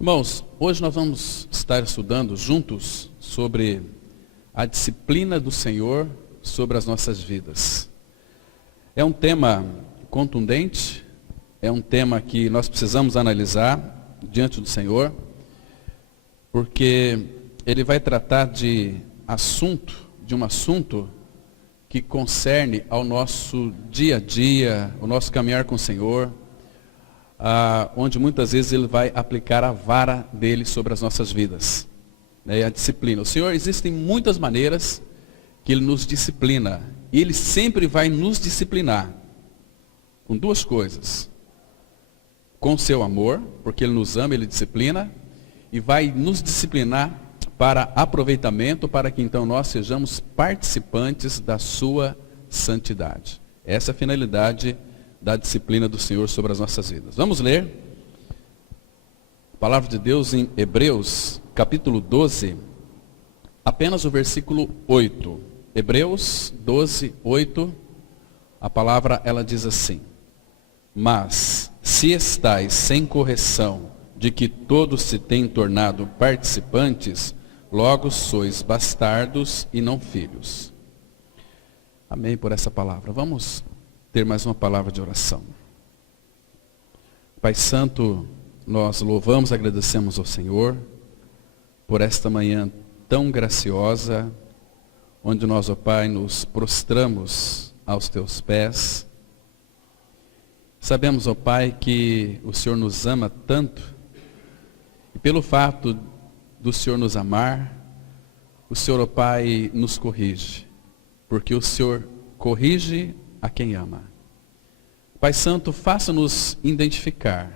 Irmãos, hoje nós vamos estar estudando juntos sobre a disciplina do Senhor sobre as nossas vidas. É um tema contundente, é um tema que nós precisamos analisar diante do Senhor, porque ele vai tratar de um assunto que concerne ao nosso dia a dia, o nosso caminhar com o Senhor, onde muitas vezes ele vai aplicar a vara dele sobre as nossas vidas, né? A disciplina. O Senhor, existem muitas maneiras que ele nos disciplina, e ele sempre vai nos disciplinar com duas coisas: com o seu amor, porque ele nos ama, ele disciplina, e vai nos disciplinar para aproveitamento, para que então nós sejamos participantes da sua santidade. Essa é a finalidade da disciplina do Senhor sobre as nossas vidas. Vamos ler a palavra de Deus em Hebreus, capítulo 12, apenas o versículo 8. Hebreus 12, 8, a palavra ela diz assim: mas se estais sem correção de que todos se têm tornado participantes, logo sois bastardos e não filhos. Amém por essa palavra. Vamos ter mais uma palavra de oração. Pai Santo, nós louvamos e agradecemos ao Senhor por esta manhã tão graciosa, onde nós, ó Pai, nos prostramos aos teus pés. Sabemos, ó Pai, que o Senhor nos ama tanto, e pelo fato do Senhor nos amar, o Senhor, ó Pai, nos corrige, porque o Senhor corrige a quem ama. Pai Santo, faça-nos identificar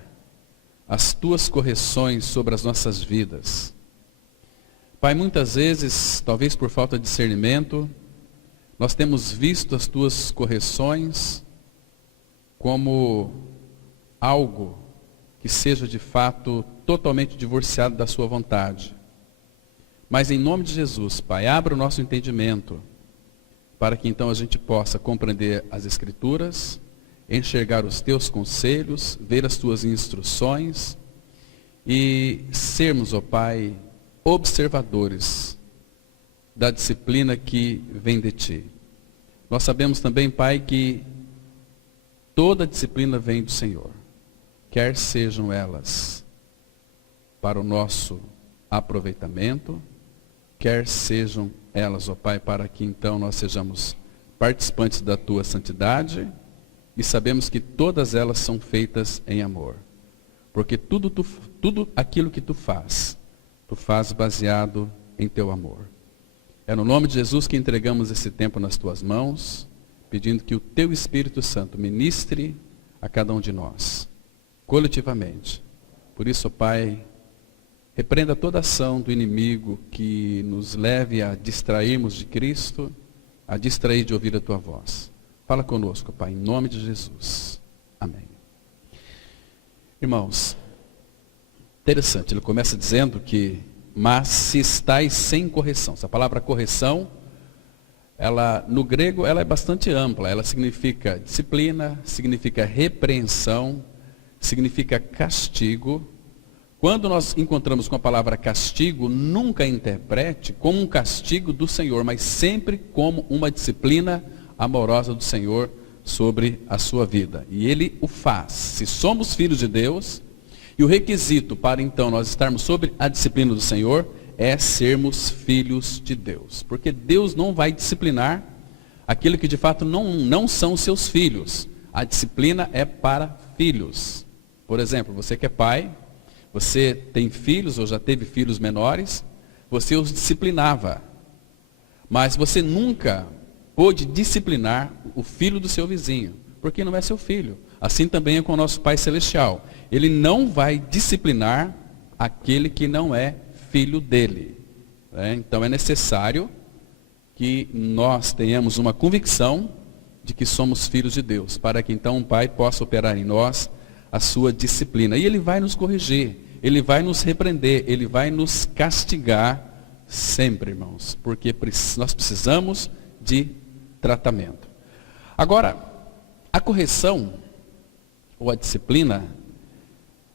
as tuas correções sobre as nossas vidas. Pai, muitas vezes, talvez por falta de discernimento, nós temos visto as tuas correções como algo que seja de fato totalmente divorciado da sua vontade. Mas em nome de Jesus, Pai, abra o nosso entendimento, para que então a gente possa compreender as Escrituras, enxergar os teus conselhos, ver as tuas instruções e sermos, ó Pai, observadores da disciplina que vem de Ti. Nós sabemos também, Pai, que toda disciplina vem do Senhor, quer sejam elas para o nosso aproveitamento, quer sejam elas, ó Pai, para que então nós sejamos participantes da Tua santidade, e sabemos que todas elas são feitas em amor, porque tudo aquilo que Tu faz baseado em Teu amor. É no nome de Jesus que entregamos esse tempo nas Tuas mãos, pedindo que o Teu Espírito Santo ministre a cada um de nós, coletivamente. Por isso, ó Pai, repreenda toda ação do inimigo que nos leve a distrairmos de Cristo, a distrair de ouvir a Tua voz. Fala conosco, Pai, em nome de Jesus. Amém. Irmãos, interessante, ele começa dizendo que, mas se estais sem correção. Essa palavra correção, ela, no grego, ela é bastante ampla. Ela significa disciplina, significa repreensão, significa castigo. Quando nós encontramos com a palavra castigo, nunca interprete como um castigo do Senhor, mas sempre como uma disciplina amorosa do Senhor sobre a sua vida. E Ele o faz. Se somos filhos de Deus, e o requisito para então nós estarmos sob a disciplina do Senhor é sermos filhos de Deus. Porque Deus não vai disciplinar aquilo que de fato não são seus filhos. A disciplina é para filhos. Por exemplo, você que é pai, você tem filhos ou já teve filhos menores, você os disciplinava. Mas você nunca pôde disciplinar o filho do seu vizinho, porque não é seu filho. Assim também é com o nosso Pai Celestial. Ele não vai disciplinar aquele que não é filho dele. Então é necessário que nós tenhamos uma convicção de que somos filhos de Deus, para que então o Pai possa operar em nós a sua disciplina. E Ele vai nos corrigir, Ele vai nos repreender, Ele vai nos castigar sempre, irmãos, porque nós precisamos de tratamento. Agora, a correção, ou a disciplina,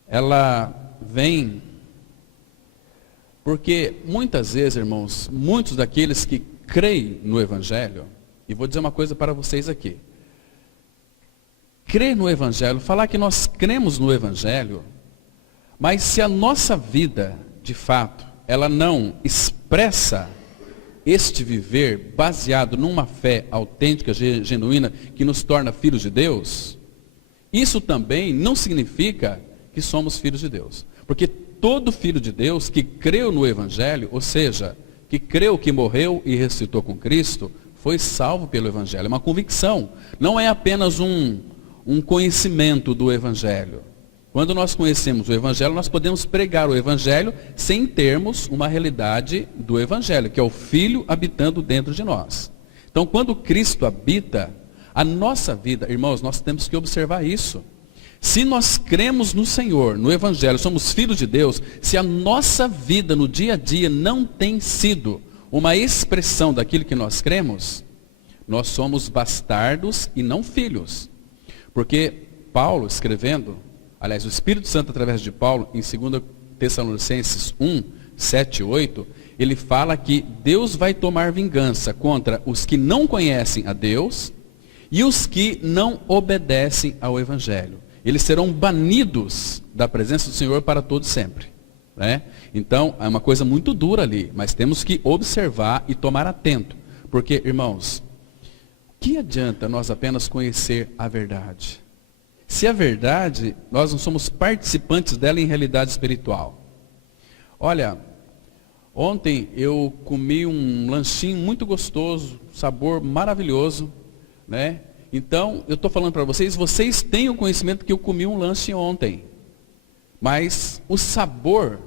ela vem Porque muitas vezes, irmãos, muitos daqueles que creem no Evangelho, e vou dizer uma coisa para vocês aqui. Crer no Evangelho, falar que nós cremos no Evangelho, mas se a nossa vida, de fato, ela não expressa este viver baseado numa fé autêntica, genuína, que nos torna filhos de Deus, isso também não significa que somos filhos de Deus. Porque todo filho de Deus que creu no Evangelho, ou seja, que creu que morreu e ressuscitou com Cristo, foi salvo pelo Evangelho. É uma convicção, não é apenas um conhecimento do Evangelho. Quando nós conhecemos o Evangelho, nós podemos pregar o Evangelho sem termos uma realidade do Evangelho, que é o Filho habitando dentro de nós. Então, quando Cristo habita, a nossa vida, irmãos, nós temos que observar isso. Se nós cremos no Senhor, no Evangelho, somos filhos de Deus, se a nossa vida no dia a dia não tem sido uma expressão daquilo que nós cremos, nós somos bastardos e não filhos. Porque Paulo, escrevendo, aliás, o Espírito Santo, através de Paulo, em 2 Tessalonicenses 1, 7 e 8, ele fala que Deus vai tomar vingança contra os que não conhecem a Deus e os que não obedecem ao Evangelho. Eles serão banidos da presença do Senhor para todo sempre. Né? Então, é uma coisa muito dura ali, mas temos que observar e tomar atento. Porque, irmãos, que adianta nós apenas conhecer a verdade? Se a verdade, nós não somos participantes dela em realidade espiritual. Olha, ontem eu comi um lanchinho muito gostoso, sabor maravilhoso, né? Então, eu estou falando para vocês, vocês têm o conhecimento que eu comi um lanche ontem. Mas o sabor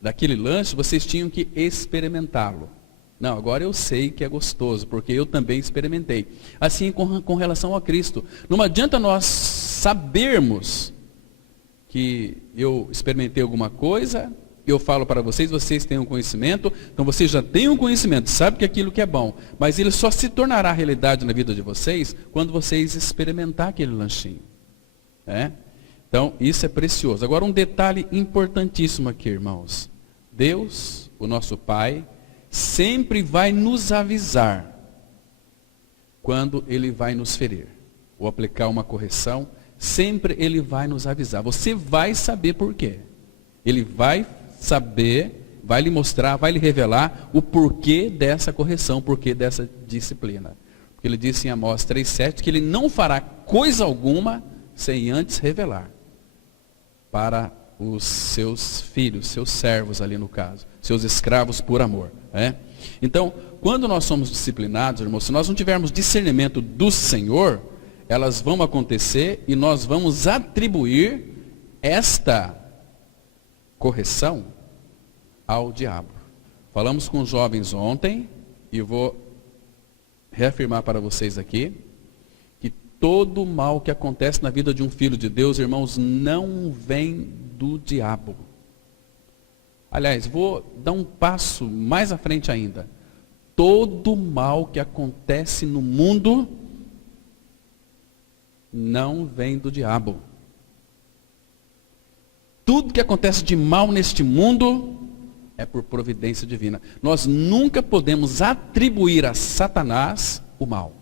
daquele lanche, vocês tinham que experimentá-lo. Não, agora eu sei que é gostoso, porque eu também experimentei. Assim com relação a Cristo. Não adianta nós sabermos que eu experimentei alguma coisa, eu falo para vocês, vocês têm um conhecimento, então vocês já têm um conhecimento, sabem que aquilo que é bom, mas ele só se tornará realidade na vida de vocês quando vocês experimentar aquele lanchinho. Então, isso é precioso. Agora, um detalhe importantíssimo aqui, irmãos. Deus, o nosso Pai, sempre vai nos avisar quando Ele vai nos ferir, ou aplicar uma correção, sempre Ele vai nos avisar. Você vai saber por quê. Ele vai saber, vai lhe mostrar, vai lhe revelar o porquê dessa correção, o porquê dessa disciplina. Porque Ele disse em Amós 3,7 que Ele não fará coisa alguma sem antes revelar para os seus filhos, seus servos ali no caso, seus escravos por amor. Então, quando nós somos disciplinados, irmãos, se nós não tivermos discernimento do Senhor, elas vão acontecer e nós vamos atribuir esta correção ao diabo. Falamos com os jovens ontem e vou reafirmar para vocês aqui que todo mal que acontece na vida de um filho de Deus, irmãos, não vem do diabo. Aliás, vou dar um passo mais à frente ainda. Todo mal que acontece no mundo não vem do diabo. Tudo que acontece de mal neste mundo é por providência divina. Nós nunca podemos atribuir a Satanás o mal,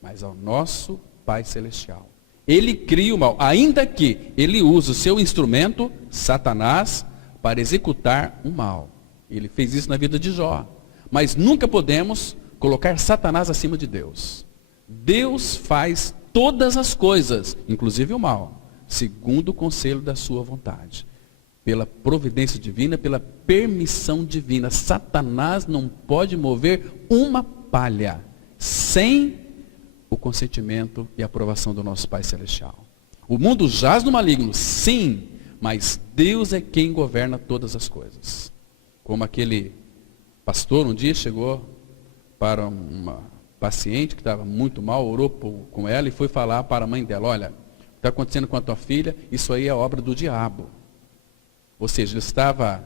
mas ao nosso Pai Celestial. Ele cria o mal, ainda que ele use o seu instrumento, Satanás, para executar o mal. Ele fez isso na vida de Jó. Mas nunca podemos colocar Satanás acima de Deus. Deus faz todas as coisas, inclusive o mal, segundo o conselho da sua vontade. Pela providência divina, pela permissão divina. Satanás não pode mover uma palha sem o consentimento e aprovação do nosso Pai Celestial. O mundo jaz no maligno, sim, mas Deus é quem governa todas as coisas. Como aquele pastor um dia chegou para uma paciente que estava muito mal, orou com ela e foi falar para a mãe dela: olha, o que está acontecendo com a tua filha, isso aí é obra do diabo. Ou seja, ele estava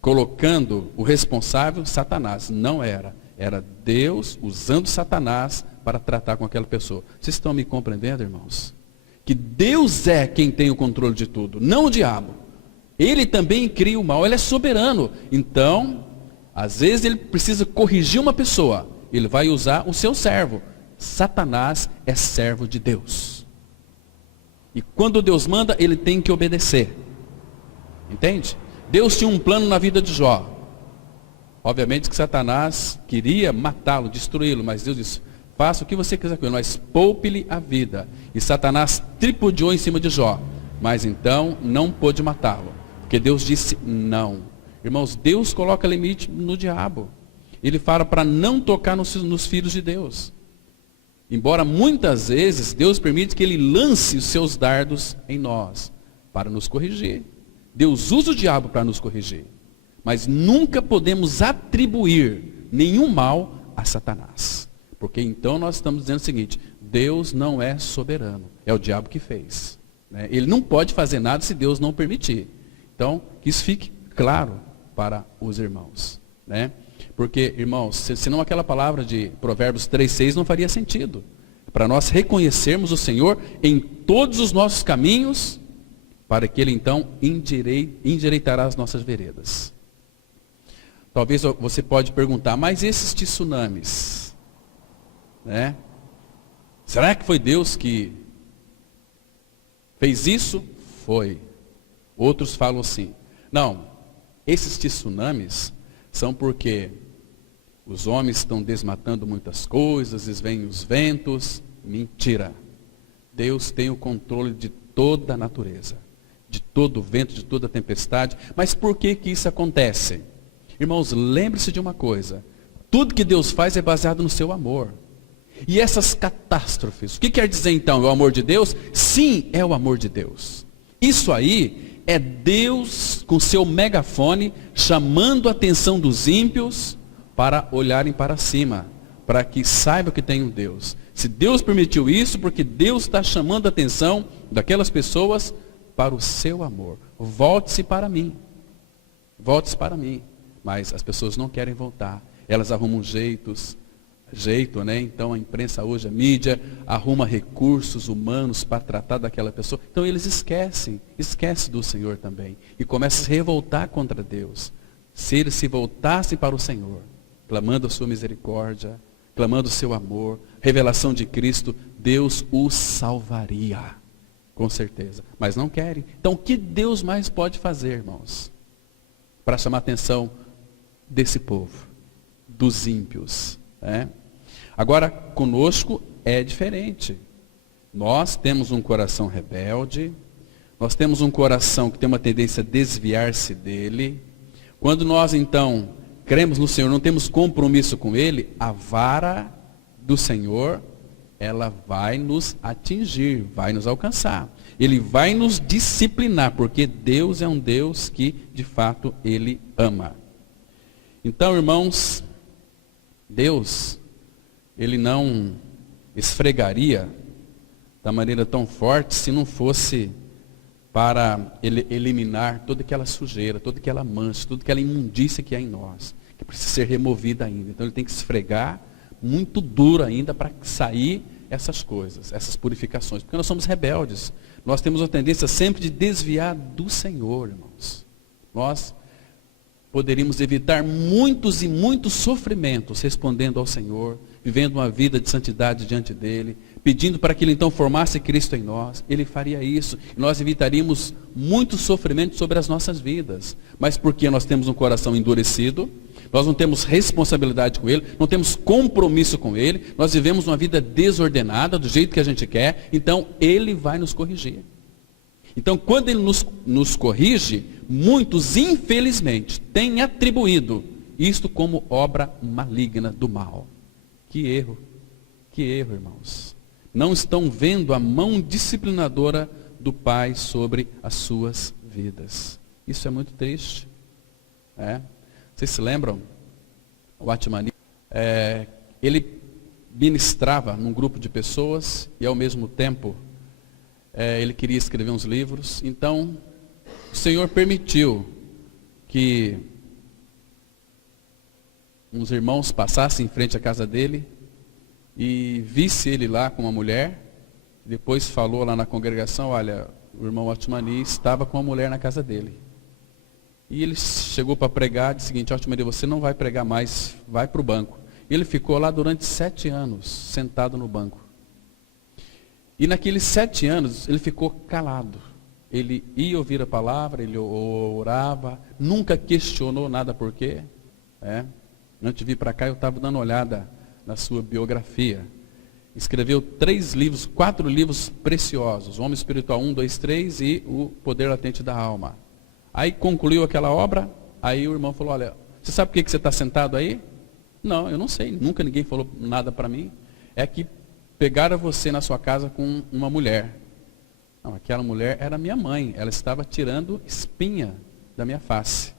colocando o responsável, Satanás. Não era. Era Deus usando Satanás para tratar com aquela pessoa. Vocês estão me compreendendo, irmãos? Que Deus é quem tem o controle de tudo, não o diabo. Ele também cria o mal, ele é soberano. Então, às vezes ele precisa corrigir uma pessoa, ele vai usar o seu servo. Satanás é servo de Deus. E quando Deus manda, ele tem que obedecer. Entende? Deus tinha um plano na vida de Jó. Obviamente que Satanás queria matá-lo, destruí-lo, mas Deus disse, faça o que você quiser com ele, mas poupe-lhe a vida. E Satanás tripudiou em cima de Jó, mas então não pôde matá-lo, porque Deus disse não. Irmãos, Deus coloca limite no diabo. Ele fala para não tocar nos filhos de Deus. Embora muitas vezes Deus permite que ele lance os seus dardos em nós, para nos corrigir. Deus usa o diabo para nos corrigir. Mas nunca podemos atribuir nenhum mal a Satanás. Porque então nós estamos dizendo o seguinte, Deus não é soberano, é o diabo que fez. Ele não pode fazer nada se Deus não permitir. Então, que isso fique claro para os irmãos. Porque, irmãos, senão aquela palavra de Provérbios 3,6 não faria sentido. Para nós reconhecermos o Senhor em todos os nossos caminhos, para que Ele então endireitará as nossas veredas. Talvez você pode perguntar, mas esses tsunamis, será que foi Deus que fez isso? Foi. Outros falam assim, não, esses tsunamis são porque os homens estão desmatando muitas coisas, eles vêm os ventos. Mentira. Deus tem o controle de toda a natureza, de todo o vento, de toda a tempestade. Mas por que que isso acontece? Irmãos, lembre-se de uma coisa, tudo que Deus faz é baseado no seu amor. E essas catástrofes, o que quer dizer então? É o amor de Deus? Sim, é o amor de Deus. Isso aí é Deus com seu megafone chamando a atenção dos ímpios para olharem para cima, para que saibam que tem um Deus. Se Deus permitiu isso, porque Deus está chamando a atenção daquelas pessoas para o seu amor. Volte-se para mim. Volte-se para mim. Mas as pessoas não querem voltar. Elas arrumam jeito, Então a imprensa hoje, a mídia, arruma recursos humanos para tratar daquela pessoa. Então eles esquecem do Senhor também. E começam a se revoltar contra Deus. Se eles se voltassem para o Senhor, clamando a sua misericórdia, clamando o seu amor, revelação de Cristo, Deus os salvaria. Com certeza. Mas não querem. Então o que Deus mais pode fazer, irmãos? Para chamar a atenção desse povo, dos ímpios. Agora, conosco é diferente. Nós temos um coração rebelde, nós temos um coração que tem uma tendência a desviar-se dele. Quando nós, então, cremos no Senhor, não temos compromisso com Ele, a vara do Senhor, ela vai nos atingir, vai nos alcançar. Ele vai nos disciplinar, porque Deus é um Deus que, de fato, Ele ama. Então, irmãos, Deus, Ele não esfregaria da maneira tão forte se não fosse para Ele eliminar toda aquela sujeira, toda aquela mancha, toda aquela imundícia que há em nós, que precisa ser removida ainda. Então Ele tem que esfregar muito duro ainda para sair essas coisas, essas purificações, porque nós somos rebeldes. Nós temos a tendência sempre de desviar do Senhor, irmãos. Nós poderíamos evitar muitos e muitos sofrimentos respondendo ao Senhor, vivendo uma vida de santidade diante dEle, pedindo para que Ele então formasse Cristo em nós. Ele faria isso, e nós evitaríamos muito sofrimento sobre as nossas vidas. Mas porque nós temos um coração endurecido, nós não temos responsabilidade com Ele, não temos compromisso com Ele, nós vivemos uma vida desordenada, do jeito que a gente quer, então Ele vai nos corrigir. Então, quando Ele nos corrige, muitos, infelizmente, têm atribuído isto como obra maligna do mal. Que erro, irmãos. Não estão vendo a mão disciplinadora do Pai sobre as suas vidas. Isso é muito triste. Vocês se lembram? O Atmani, ele ministrava num grupo de pessoas e ao mesmo tempo ele queria escrever uns livros. Então o Senhor permitiu que uns irmãos passassem em frente à casa dele e visse ele lá com uma mulher. Depois falou lá na congregação, olha, o irmão Atmani estava com uma mulher na casa dele. E ele chegou para pregar, disse o seguinte: ó, Maria, você não vai pregar mais, vai para o banco. E ele ficou lá durante 7 anos, sentado no banco. E naqueles 7 anos, ele ficou calado. Ele ia ouvir a palavra, ele orava, nunca questionou nada por quê. Antes de vir para cá, eu estava dando uma olhada na sua biografia. Escreveu 3 livros, 4 livros preciosos. O Homem Espiritual 1, 2, 3 e O Poder Latente da Alma. Aí concluiu aquela obra, aí o irmão falou: olha, você sabe por que você está sentado aí? Não, eu não sei, nunca ninguém falou nada para mim. É que pegaram você na sua casa com uma mulher. Não, aquela mulher era minha mãe, ela estava tirando espinha da minha face.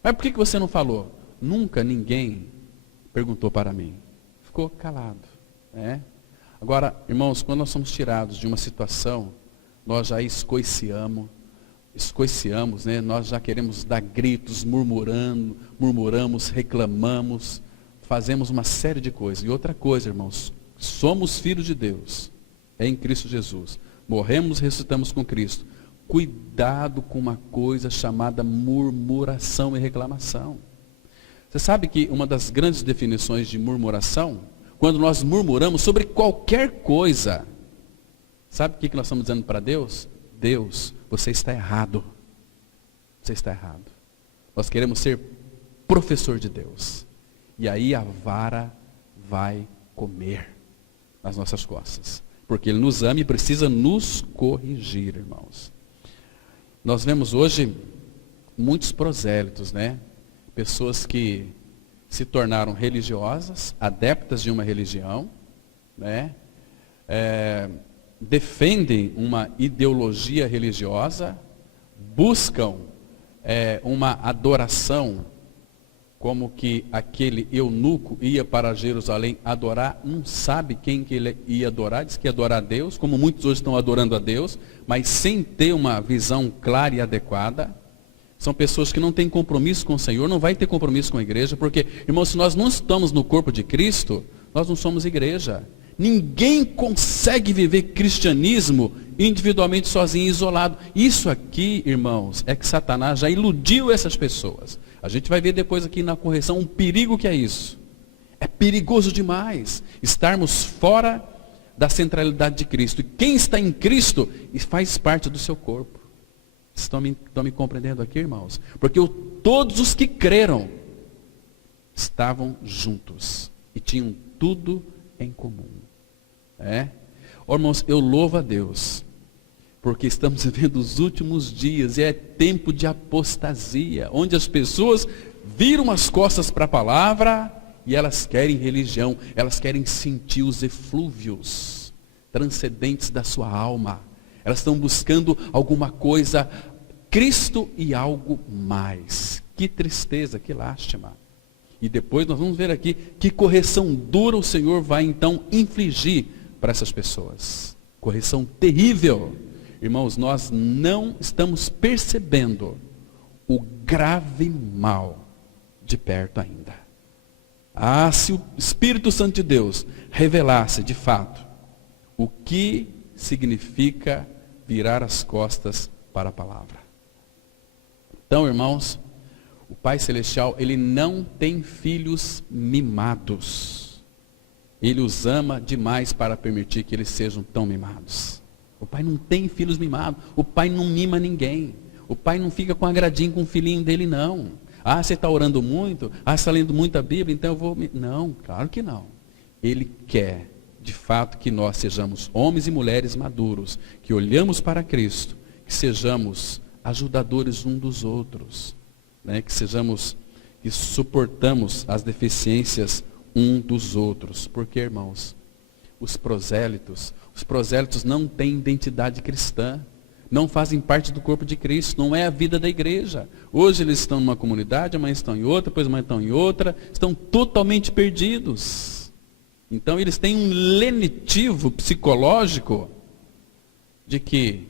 Mas por que você não falou? Nunca ninguém perguntou para mim. Ficou calado. Agora, irmãos, quando nós somos tirados de uma situação, nós já escoiciamos, nós já queremos dar gritos, murmuramos, reclamamos, fazemos uma série de coisas. E outra coisa, irmãos, somos filhos de Deus, em Cristo Jesus. Morremos, ressuscitamos com Cristo. Cuidado com uma coisa chamada murmuração e reclamação. Você sabe que uma das grandes definições de murmuração, quando nós murmuramos sobre qualquer coisa, sabe o que nós estamos dizendo para Deus? Deus, você está errado. Você está errado. Nós queremos ser professor de Deus. E aí a vara vai comer nas nossas costas. Porque Ele nos ama e precisa nos corrigir, irmãos. Nós vemos hoje muitos prosélitos, Pessoas que se tornaram religiosas, adeptas de uma religião, defendem uma ideologia religiosa, buscam uma adoração, como que aquele eunuco ia para Jerusalém adorar, não sabe quem que ele ia adorar, diz que ia adorar a Deus, como muitos hoje estão adorando a Deus, mas sem ter uma visão clara e adequada. São pessoas que não têm compromisso com o Senhor, não vai ter compromisso com a igreja, porque, irmãos, se nós não estamos no corpo de Cristo, nós não somos igreja. Ninguém consegue viver cristianismo individualmente, sozinho, isolado. Isso aqui, irmãos, é que Satanás já iludiu essas pessoas. A gente vai ver depois aqui na correção um perigo que é isso. É perigoso demais estarmos fora da centralidade de Cristo. E quem está em Cristo faz parte do seu corpo. Estão me compreendendo aqui, irmãos? Porque todos os que creram estavam juntos e tinham tudo em comum. Irmãos, eu louvo a Deus, porque estamos vivendo os últimos dias e é tempo de apostasia, onde as pessoas viram as costas para a palavra e elas querem religião, elas querem sentir os eflúvios transcendentes da sua alma. Elas estão buscando alguma coisa, Cristo e algo mais. Que tristeza, que lástima. E depois nós vamos ver aqui que correção dura o Senhor vai então infligir para essas pessoas. Correção terrível. Irmãos, nós não estamos percebendo o grave mal de perto ainda. Se o Espírito Santo de Deus revelasse de fato o que significa virar as costas para a palavra. Então, irmãos, o Pai Celestial, Ele não tem filhos mimados. Ele os ama demais para permitir que eles sejam tão mimados. O Pai não tem filhos mimados. O Pai não mima ninguém. O Pai não fica com agradinho com o filhinho dele, não. Você está orando muito? Você está lendo muito a Bíblia? Então eu vou... Não, claro que não. Ele quer, de fato, que nós sejamos homens e mulheres maduros, que olhamos para Cristo, que sejamos ajudadores uns dos outros, que suportamos as deficiências uns dos outros. Porque, irmãos, os prosélitos não têm identidade cristã, não fazem parte do corpo de Cristo, não é a vida da igreja. Hoje eles estão numa comunidade, amanhã estão em outra, depois amanhã estão em outra, estão totalmente perdidos. Então eles têm um lenitivo psicológico de que,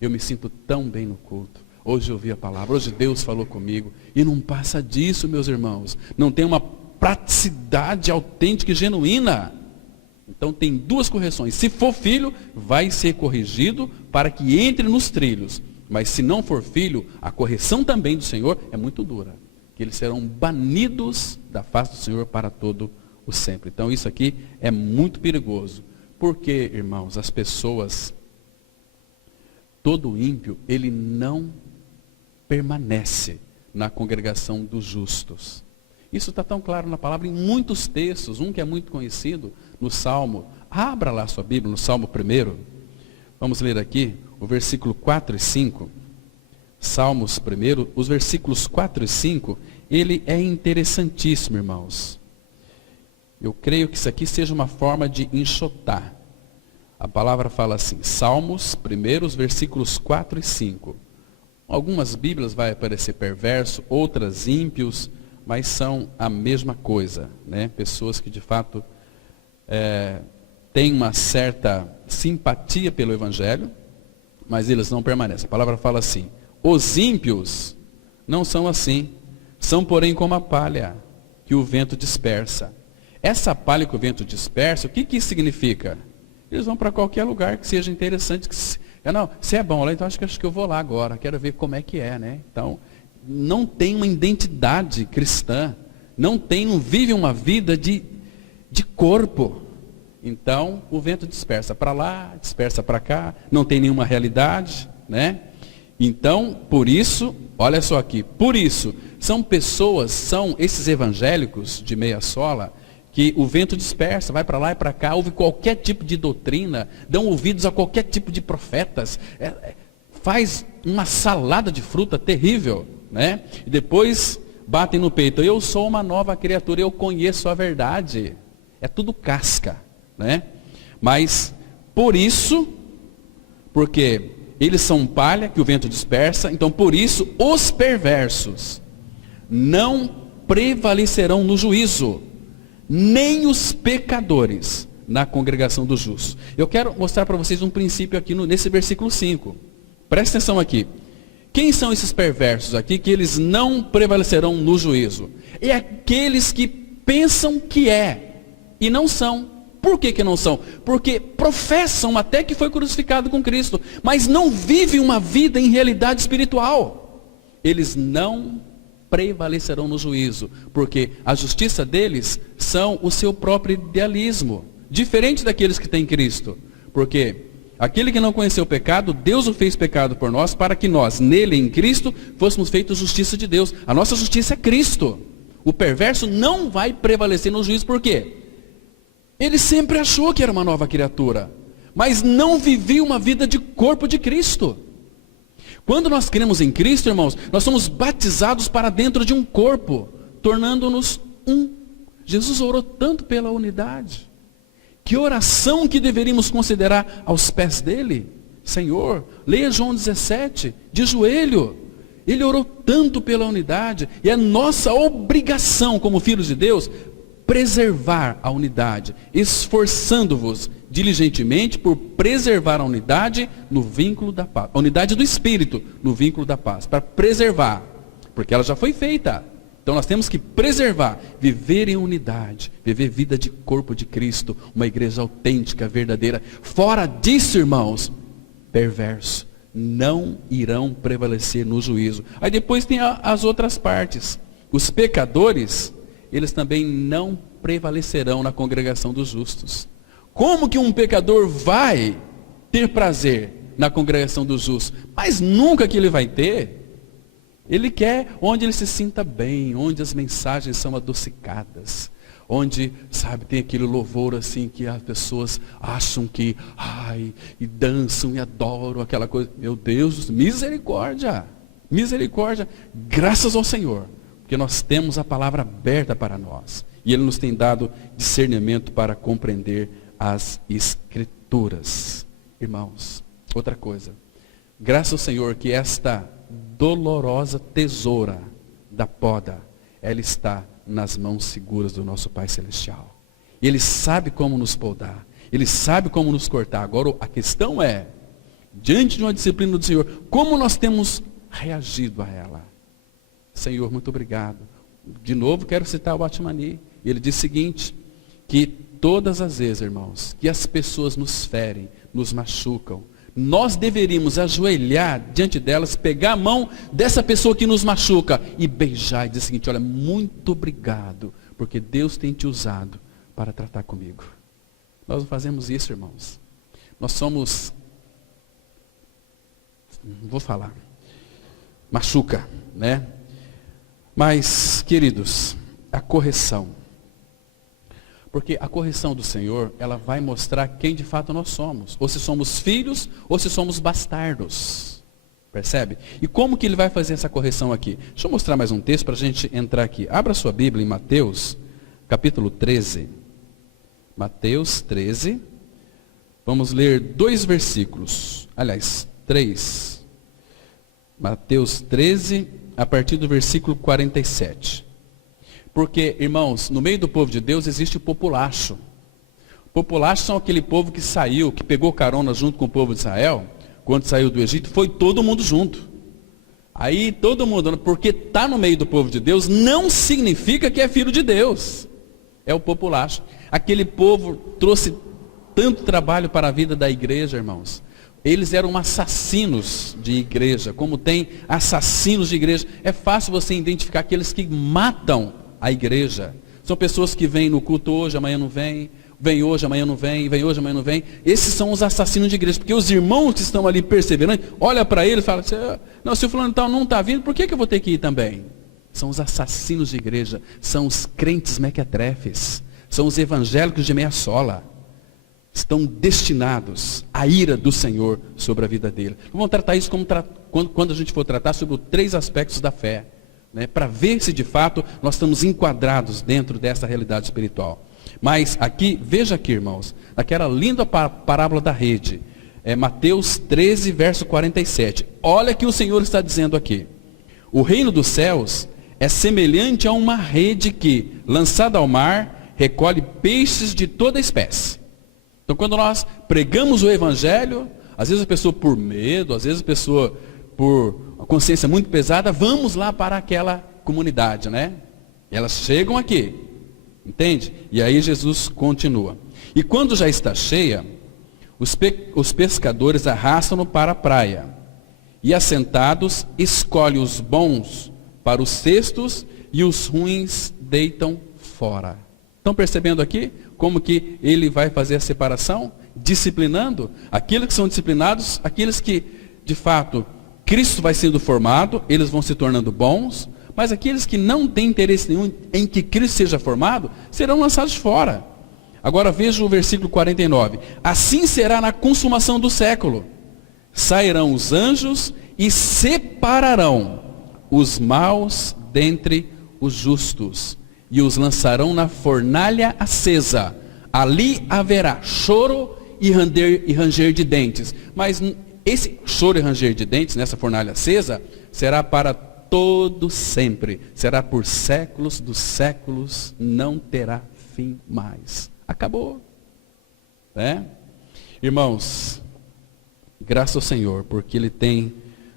eu me sinto tão bem no culto, hoje eu ouvi a palavra, hoje Deus falou comigo, e não passa disso, meus irmãos. Não tem uma praticidade autêntica e genuína. Então tem duas correções. Se for filho, vai ser corrigido para que entre nos trilhos. Mas se não for filho, a correção também do Senhor é muito dura. Que eles serão banidos da face do Senhor para todo o sempre. Então isso aqui é muito perigoso. Porque, irmãos, as pessoas, todo ímpio, ele não permanece na congregação dos justos. Isso está tão claro na palavra em muitos textos. Um que é muito conhecido no Salmo. Abra lá a sua Bíblia, no Salmo 1. Vamos ler aqui o versículo 4 e 5. Salmos 1, os versículos 4 e 5, ele é interessantíssimo, irmãos. Eu creio que isso aqui seja uma forma de enxotar. A palavra fala assim, Salmos 1, os versículos 4 e 5. Algumas Bíblias vai aparecer perverso, outras ímpios, mas são a mesma coisa, né? Pessoas que de fato têm uma certa simpatia pelo Evangelho, mas eles não permanecem. A palavra fala assim, os ímpios não são assim, são porém como a palha que o vento dispersa. Essa palha que o vento dispersa, o que isso significa? Eles vão para qualquer lugar que seja interessante. Não, se é bom lá, então acho que eu vou lá agora, quero ver como é que é, né? Então, não tem uma identidade cristã, não vive uma vida de corpo. Então, o vento dispersa para lá, dispersa para cá, não tem nenhuma realidade, né? Então, por isso, olha só aqui, por isso, são esses evangélicos de meia sola, que o vento dispersa, vai para lá e para cá, ouve qualquer tipo de doutrina, dão ouvidos a qualquer tipo de profetas, faz uma salada de fruta terrível, né? E depois batem no peito, eu sou uma nova criatura, eu conheço a verdade. É tudo casca, né? Mas, por isso, porque eles são palha que o vento dispersa, então por isso os perversos não prevalecerão no juízo, nem os pecadores na congregação dos justos. Eu quero mostrar para vocês um princípio aqui nesse versículo 5. Presta atenção aqui. Quem são esses perversos aqui que eles não prevalecerão no juízo? É aqueles que pensam que e não são. Por que não são? Porque professam até que foi crucificado com Cristo, mas não vivem uma vida em realidade espiritual. Eles não prevalecerão no juízo, porque a justiça deles são o seu próprio idealismo, diferente daqueles que têm Cristo. Porque aquele que não conheceu o pecado, Deus o fez pecado por nós, para que nós, nele, em Cristo, fôssemos feitos justiça de Deus. A nossa justiça é Cristo. O perverso não vai prevalecer no juízo, por quê? Ele sempre achou que era uma nova criatura, mas não vivia uma vida de corpo de Cristo. Quando nós cremos em Cristo, irmãos, nós somos batizados para dentro de um corpo, tornando-nos um. Jesus orou tanto pela unidade. Que oração que deveríamos considerar aos pés dele? Senhor, leia João 17, de joelho. Ele orou tanto pela unidade, e é nossa obrigação como filhos de Deus, preservar a unidade, esforçando-vos diligentemente por preservar a unidade no vínculo da paz. A unidade do Espírito no vínculo da paz. Para preservar, porque ela já foi feita. Então nós temos que preservar, viver em unidade, viver vida de corpo de Cristo, uma igreja autêntica, verdadeira. Fora disso, irmãos, perverso, não irão prevalecer no juízo. Aí depois tem as outras partes. Os pecadores, eles também não prevalecerão na congregação dos justos. Como que um pecador vai ter prazer na congregação dos justos? Mas nunca que ele vai ter. Ele quer onde ele se sinta bem, onde as mensagens são adocicadas, onde, sabe, tem aquele louvor assim que as pessoas acham que, e dançam e adoram aquela coisa. Meu Deus, misericórdia, misericórdia, graças ao Senhor. Porque nós temos a palavra aberta para nós. E Ele nos tem dado discernimento para compreender as Escrituras. Irmãos, outra coisa. Graças ao Senhor que esta dolorosa tesoura da poda, ela está nas mãos seguras do nosso Pai Celestial. Ele sabe como nos podar. Ele sabe como nos cortar. Agora a questão é, diante de uma disciplina do Senhor, como nós temos reagido a ela? Senhor, muito obrigado. De novo quero citar o Batmani. Ele diz o seguinte, que todas as vezes, irmãos, que as pessoas nos ferem, nos machucam, nós deveríamos ajoelhar diante delas, pegar a mão dessa pessoa que nos machuca e beijar e dizer o seguinte: olha, muito obrigado, porque Deus tem te usado para tratar comigo. Nós não fazemos isso, irmãos. Nós somos, não vou falar, machuca, né? Mas, queridos, a correção. Porque a correção do Senhor, ela vai mostrar quem de fato nós somos. Ou se somos filhos, ou se somos bastardos. Percebe? E como que ele vai fazer essa correção aqui? Deixa eu mostrar mais um texto para a gente entrar aqui. Abra sua Bíblia em Mateus, capítulo 13. Mateus 13. Vamos ler 2 versículos. Aliás, 3. Mateus 13, a partir do versículo 47. Porque, irmãos, no meio do povo de Deus existe o populacho. O populacho são aquele povo que saiu, que pegou carona junto com o povo de Israel, quando saiu do Egito, foi todo mundo junto. Aí todo mundo, porque está no meio do povo de Deus, não significa que é filho de Deus. É o populacho. Aquele povo trouxe tanto trabalho para a vida da igreja, irmãos. Eles eram assassinos de igreja, como tem assassinos de igreja. É fácil você identificar aqueles que matam a igreja. São pessoas que vêm no culto hoje, amanhã não vêm, vem hoje, amanhã não vem, vem hoje, amanhã não vem. Esses são os assassinos de igreja, porque os irmãos que estão ali perseverando, olha para ele e fala: não, se o fulano tal não está vindo, por que eu vou ter que ir também? São os assassinos de igreja, são os crentes mequetrefes, são os evangélicos de meia sola. Estão destinados à ira do Senhor sobre a vida dele. Vamos tratar isso quando a gente for tratar sobre os 3 aspectos da fé, né, para ver se de fato nós estamos enquadrados dentro dessa realidade espiritual. Mas aqui, veja aqui, irmãos, naquela linda parábola da rede, Mateus 13, verso 47. Olha que o Senhor está dizendo aqui: o reino dos céus é semelhante a uma rede que, lançada ao mar, recolhe peixes de toda espécie. Então, quando nós pregamos o evangelho, às vezes a pessoa por medo, às vezes a pessoa por uma consciência muito pesada, vamos lá para aquela comunidade, né? E elas chegam aqui, entende? E aí Jesus continua. E quando já está cheia, os pescadores arrastam-no para a praia. E assentados, escolhe os bons para os cestos e os ruins deitam fora. Estão percebendo aqui como que ele vai fazer a separação? Disciplinando aqueles que são disciplinados, aqueles que, de fato, Cristo vai sendo formado, eles vão se tornando bons, mas aqueles que não têm interesse nenhum em que Cristo seja formado, serão lançados fora. Agora veja o versículo 49. Assim será na consumação do século. Sairão os anjos e separarão os maus dentre os justos, e os lançarão na fornalha acesa. Ali haverá choro e ranger de dentes. Mas esse choro e ranger de dentes, nessa fornalha acesa, será para todo sempre. Será por séculos dos séculos, não terá fim mais. Acabou. Né? Irmãos, graças ao Senhor, porque Ele tem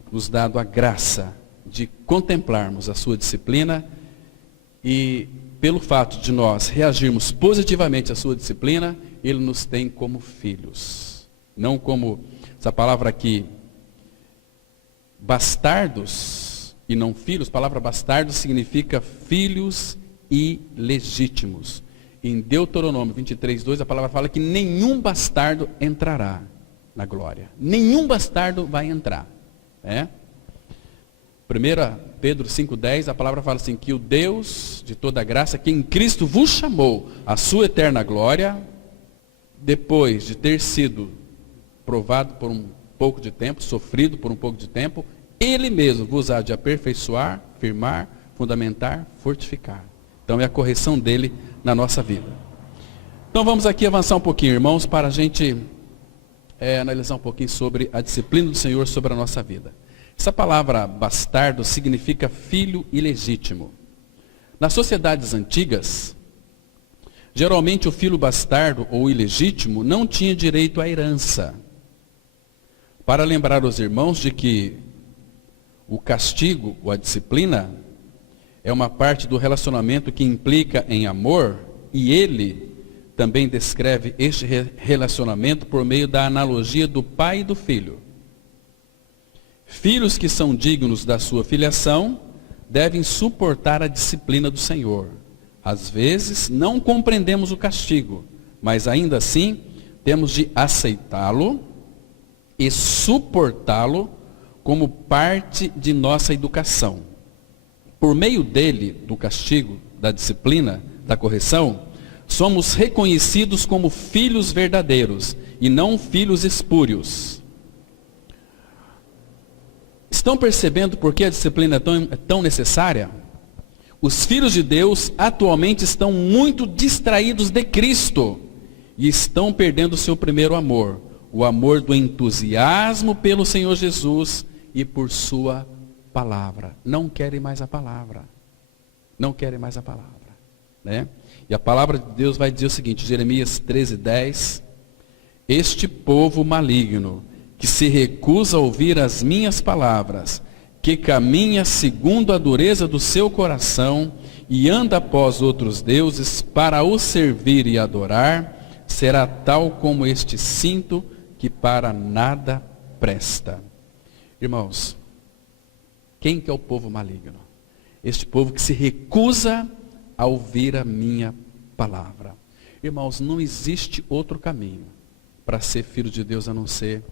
nos dado a graça de contemplarmos a sua disciplina, e pelo fato de nós reagirmos positivamente à sua disciplina, Ele nos tem como filhos. Não como, essa palavra aqui, bastardos e não filhos. A palavra bastardo significa filhos ilegítimos. Em Deuteronômio 23, 2, a palavra fala que nenhum bastardo entrará na glória. Nenhum bastardo vai entrar. 1 Pedro 5,10, a palavra fala assim, que o Deus de toda graça, que em Cristo vos chamou a sua eterna glória, depois de ter sido provado por um pouco de tempo, sofrido por um pouco de tempo, Ele mesmo vos há de aperfeiçoar, firmar, fundamentar, fortificar. Então é a correção dele na nossa vida. Então vamos aqui avançar um pouquinho, irmãos, para a gente analisar um pouquinho sobre a disciplina do Senhor sobre a nossa vida. Essa palavra bastardo significa filho ilegítimo. Nas sociedades antigas, geralmente o filho bastardo ou ilegítimo não tinha direito à herança. Para lembrar os irmãos de que o castigo ou a disciplina é uma parte do relacionamento que implica em amor, e ele também descreve este relacionamento por meio da analogia do pai e do filho. Filhos que são dignos da sua filiação devem suportar a disciplina do Senhor. Às vezes não compreendemos o castigo, mas ainda assim temos de aceitá-lo e suportá-lo como parte de nossa educação. Por meio dele, do castigo, da disciplina, da correção, somos reconhecidos como filhos verdadeiros e não filhos espúrios. Estão percebendo por que a disciplina é tão necessária? Os filhos de Deus atualmente estão muito distraídos de Cristo e estão perdendo o seu primeiro amor, o amor do entusiasmo pelo Senhor Jesus e por sua palavra. Não querem mais a palavra. Não querem mais a palavra, né? E a palavra de Deus vai dizer o seguinte, Jeremias 13:10, este povo maligno, que se recusa a ouvir as minhas palavras, que caminha segundo a dureza do seu coração e anda após outros deuses para os servir e adorar, será tal como este cinto que para nada presta. Irmãos, quem que é o povo maligno? Este povo que se recusa a ouvir a minha palavra. Irmãos, não existe outro caminho para ser filho de Deus a não ser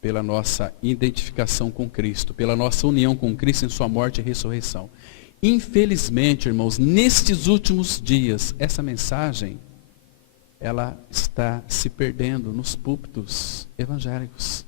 pela nossa identificação com Cristo, pela nossa união com Cristo em sua morte e ressurreição. Infelizmente, irmãos, nestes últimos dias, essa mensagem, ela está se perdendo nos púlpitos evangélicos.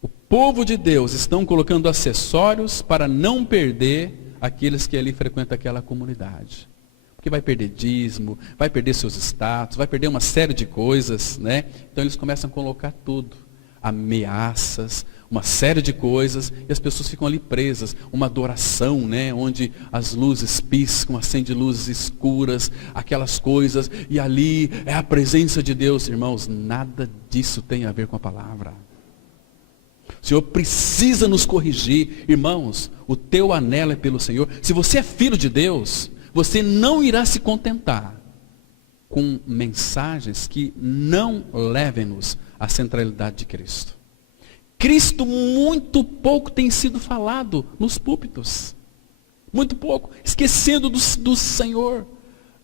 O povo de Deus estão colocando acessórios para não perder aqueles que ali frequentam aquela comunidade. Porque vai perder dízimo, vai perder seus status, vai perder uma série de coisas, né? Então eles começam a colocar tudo. Ameaças, uma série de coisas, e as pessoas ficam ali presas, uma adoração, né, onde as luzes piscam, acende luzes escuras, aquelas coisas, e ali é a presença de Deus. Irmãos, nada disso tem a ver com a palavra. O Senhor precisa nos corrigir. Irmãos, o teu anelo é pelo Senhor. Se você é filho de Deus, você não irá se contentar com mensagens que não levem-nos à centralidade de Cristo. Cristo muito pouco tem sido falado nos púlpitos. Muito pouco. Esquecendo do Senhor.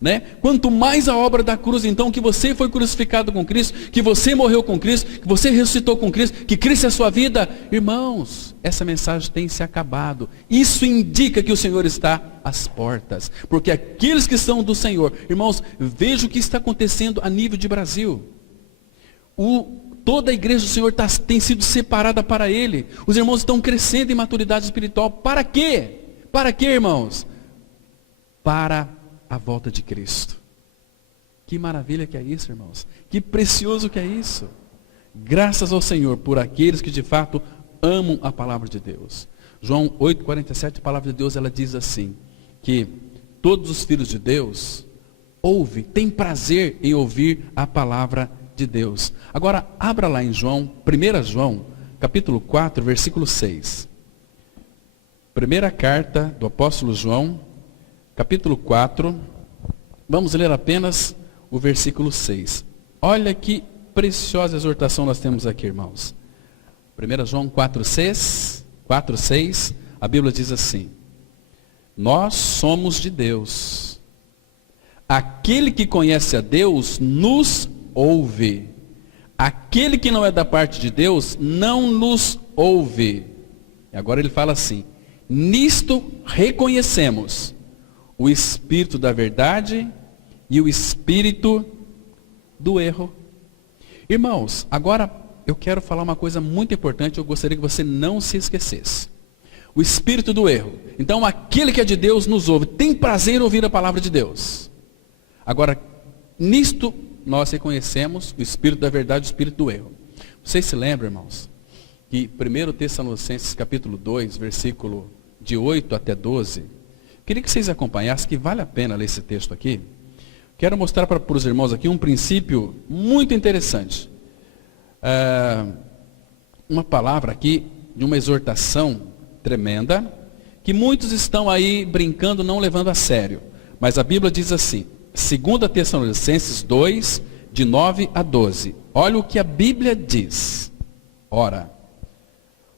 Né? Quanto mais a obra da cruz, então, que você foi crucificado com Cristo, que você morreu com Cristo, que você ressuscitou com Cristo, que Cristo é a sua vida. Irmãos, essa mensagem tem se acabado. Isso indica que o Senhor está às portas. Porque aqueles que são do Senhor, irmãos, veja o que está acontecendo a nível de Brasil. Toda a igreja do Senhor tem sido separada para Ele. Os irmãos estão crescendo em maturidade espiritual. Para quê? Para quê, irmãos? Para a volta de Cristo. Que maravilha que é isso, irmãos. Que precioso que é isso. Graças ao Senhor por aqueles que de fato amam a palavra de Deus. João 8,47, a palavra de Deus, ela diz assim, que todos os filhos de Deus têm prazer em ouvir a palavra de Deus. Agora, abra lá em João, 1 João, capítulo 4, versículo 6. Primeira carta do apóstolo João, capítulo 4, vamos ler apenas o versículo 6. Olha que preciosa exortação nós temos aqui, irmãos. 1 João 4, 6, a Bíblia diz assim, nós somos de Deus. Aquele que conhece a Deus nos ouve. Aquele que não é da parte de Deus não nos ouve. E agora ele fala assim, nisto reconhecemos o espírito da verdade e o espírito do erro. Irmãos, agora eu quero falar uma coisa muito importante, eu gostaria que você não se esquecesse. O espírito do erro. Então, aquele que é de Deus nos ouve, tem prazer em ouvir a palavra de Deus. Agora, nisto nós reconhecemos o espírito da verdade e o espírito do erro. Vocês se lembram, irmãos, que 1 Tessalonicenses capítulo 2, versículo de 8 até 12, queria que vocês acompanhassem, que vale a pena ler esse texto aqui. Quero mostrar para os irmãos aqui um princípio muito interessante. Uma palavra aqui de uma exortação tremenda, que muitos estão aí brincando, não levando a sério. Mas a Bíblia diz assim, 2 Tessalonicenses 2, de 9 a 12. Olha o que a Bíblia diz. Ora,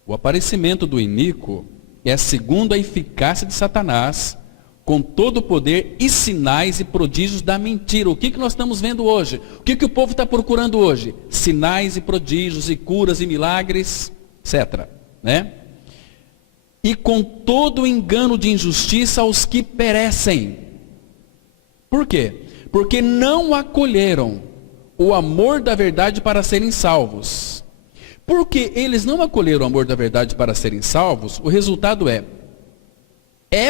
o aparecimento do iníquo é segundo a eficácia de Satanás, com todo o poder e sinais e prodígios da mentira. O que nós estamos vendo hoje? O que o povo está procurando hoje? Sinais e prodígios e curas e milagres, etc. Né? E com todo o engano de injustiça aos que perecem. Por quê? Porque não acolheram o amor da verdade para serem salvos. Porque eles não acolheram o amor da verdade para serem salvos, o resultado é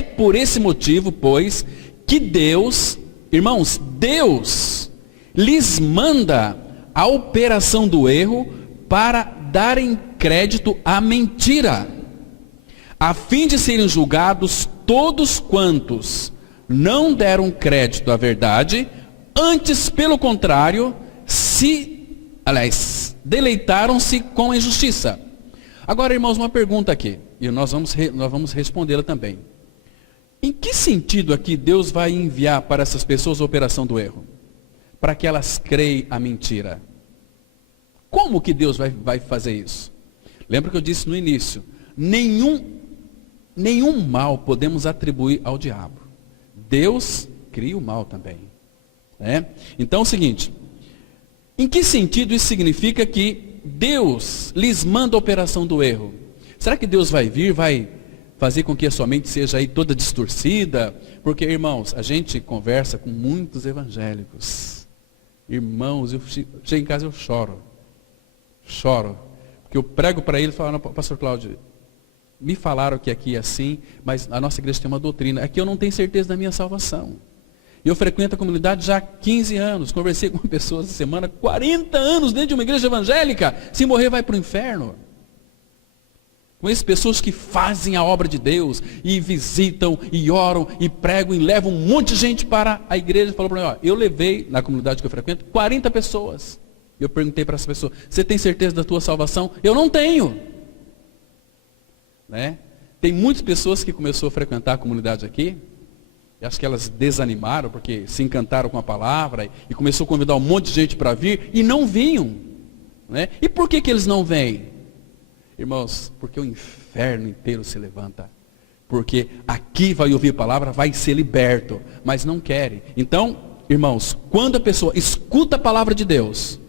por esse motivo, pois, que Deus, irmãos, Deus lhes manda a operação do erro para darem crédito à mentira, a fim de serem julgados todos quantos não deram crédito à verdade, antes, pelo contrário, deleitaram-se com a injustiça. Agora, irmãos, uma pergunta aqui, e nós vamos respondê-la também. Em que sentido aqui Deus vai enviar para essas pessoas a operação do erro? Para que elas creem a mentira. Como que Deus vai fazer isso? Lembra que eu disse no início, nenhum mal podemos atribuir ao diabo. Deus cria o mal também. Né? Então é o seguinte, em que sentido isso significa que Deus lhes manda a operação do erro? Será que Deus vai fazer com que a sua mente seja aí toda distorcida? Porque, irmãos, a gente conversa com muitos evangélicos. Irmãos, eu chego em casa e eu choro. Porque eu prego para eles e falo, pastor Cláudio, me falaram que aqui é assim, mas a nossa igreja tem uma doutrina. Aqui eu não tenho certeza da minha salvação. Eu frequento a comunidade já há 15 anos. Conversei com pessoas essa semana, 40 anos dentro de uma igreja evangélica. Se morrer, vai para o inferno. Conheço pessoas que fazem a obra de Deus, e visitam, e oram, e pregam, e levam um monte de gente para a igreja. Falou para mim, eu levei, na comunidade que eu frequento, 40 pessoas. Eu perguntei para essa pessoa, você tem certeza da tua salvação? Eu não tenho. Né? Tem muitas pessoas que começaram a frequentar a comunidade aqui, e acho que elas desanimaram, porque se encantaram com a palavra, e começou a convidar um monte de gente para vir, e não vinham. Né? E por que eles não vêm? Irmãos, porque o inferno inteiro se levanta. Porque aqui vai ouvir a palavra, vai ser liberto, mas não querem. Então, irmãos, quando a pessoa escuta a palavra de Deus,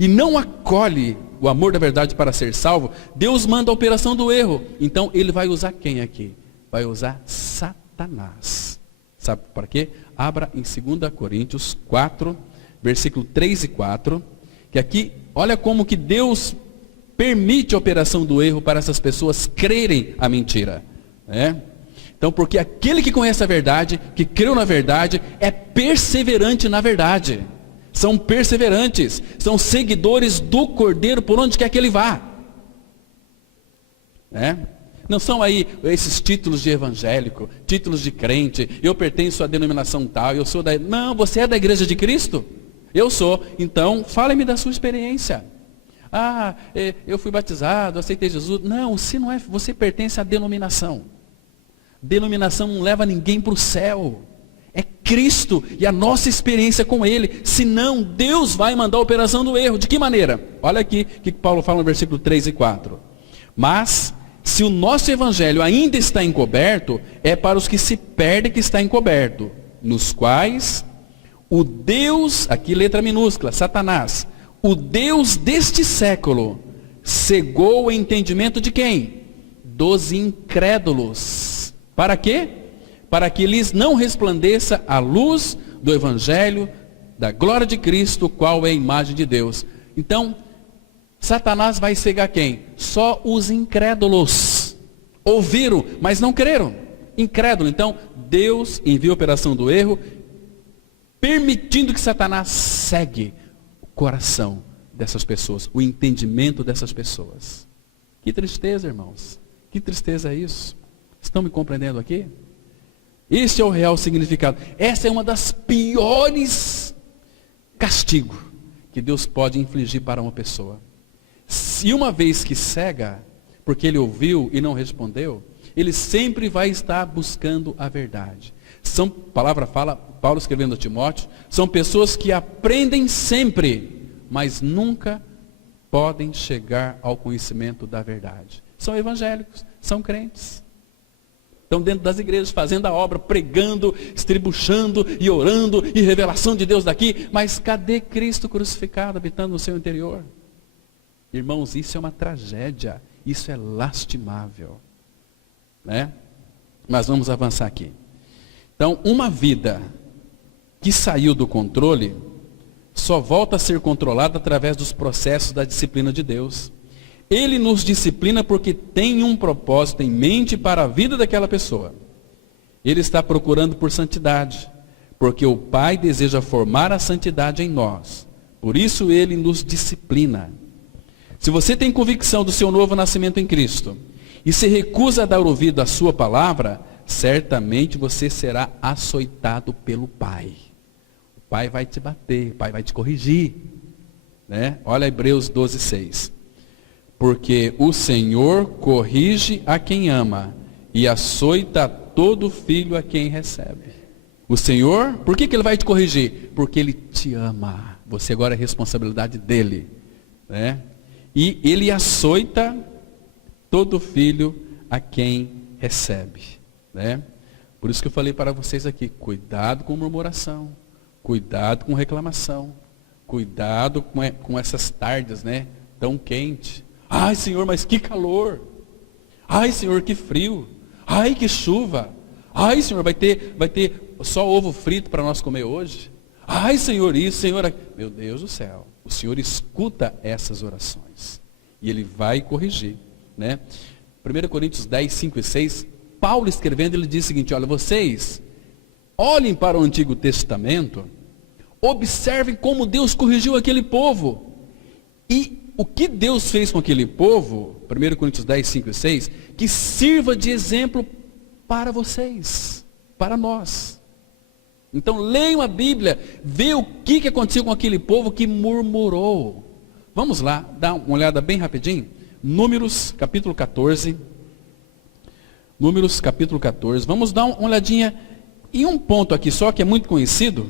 e não acolhe o amor da verdade para ser salvo, Deus manda a operação do erro. Então, ele vai usar quem aqui? Vai usar Satanás. Sabe para quê? Abra em 2 Coríntios 4, versículo 3 e 4, que aqui, olha como que Deus permite a operação do erro para essas pessoas crerem a mentira. Né? Então, porque aquele que conhece a verdade, que creu na verdade, é perseverante na verdade. São perseverantes, são seguidores do Cordeiro por onde quer que ele vá. Né? Não são aí esses títulos de evangélico, títulos de crente, eu pertenço à denominação tal, eu sou da... Não, você é da igreja de Cristo? Eu sou. Então, fale-me da sua experiência. Eu fui batizado, aceitei Jesus. Não, você não é, você pertence à denominação. Denominação não leva ninguém para o céu. É Cristo e a nossa experiência com Ele. Senão, Deus vai mandar a operação do erro. De que maneira? Olha aqui o que Paulo fala no versículo 3 e 4. Mas, se o nosso evangelho ainda está encoberto, é para os que se perdem que está encoberto, nos quais o Deus, aqui letra minúscula, Satanás, o Deus deste século, cegou o entendimento de quem? Dos incrédulos. Para quê? Para que lhes não resplandeça a luz do evangelho, da glória de Cristo, qual é a imagem de Deus. Então, Satanás vai cegar quem? Só os incrédulos. Ouviram, mas não creram. Incrédulo. Então, Deus envia a operação do erro, permitindo que Satanás cegue o coração dessas pessoas, o entendimento dessas pessoas. Que tristeza, irmãos. Que tristeza é isso. Estão me compreendendo aqui? Esse é o real significado. Essa é uma das piores castigos que Deus pode infligir para uma pessoa. Se uma vez que cega, porque ele ouviu e não respondeu, ele sempre vai estar buscando a verdade. a palavra fala, Paulo escrevendo a Timóteo, são pessoas que aprendem sempre, mas nunca podem chegar ao conhecimento da verdade. São evangélicos, são crentes. Estão dentro das igrejas, fazendo a obra, pregando, estribuchando e orando, e revelação de Deus daqui, mas cadê Cristo crucificado habitando no seu interior? Irmãos, isso é uma tragédia, isso é lastimável, né? Mas vamos avançar aqui. Então, uma vida que saiu do controle, só volta a ser controlada através dos processos da disciplina de Deus. Ele nos disciplina porque tem um propósito em mente para a vida daquela pessoa. Ele está procurando por santidade, porque o Pai deseja formar a santidade em nós. Por isso ele nos disciplina. Se você tem convicção do seu novo nascimento em Cristo, e se recusa a dar ouvido à sua palavra, certamente você será açoitado pelo Pai. O Pai vai te bater, o Pai vai te corrigir, né? Olha Hebreus 12:6. Porque o Senhor corrige a quem ama e açoita todo filho a quem recebe. O Senhor, por que Ele vai te corrigir? Porque Ele te ama. Você agora é responsabilidade dEle, né? E Ele açoita todo filho a quem recebe, né? Por isso que eu falei para vocês aqui, cuidado com murmuração, cuidado com reclamação, cuidado com essas tardes, né, tão quentes. Ai, Senhor, mas que calor. Ai, Senhor, que frio. Ai, que chuva. Ai, Senhor, vai ter só ovo frito para nós comer hoje. Ai, Senhor, isso, Senhor. Meu Deus do céu. O Senhor escuta essas orações. E Ele vai corrigir, né? 1 Coríntios 10, 5 e 6, Paulo escrevendo, ele diz o seguinte: olha, vocês olhem para o Antigo Testamento, observem como Deus corrigiu aquele povo. E o que Deus fez com aquele povo, 1 Coríntios 10, 5 e 6, que sirva de exemplo para vocês, para nós. Então leiam a Bíblia, vê o que aconteceu com aquele povo que murmurou. Vamos lá, dar uma olhada bem rapidinho. Números capítulo 14. Números capítulo 14. Vamos dar uma olhadinha em um ponto aqui só, que é muito conhecido,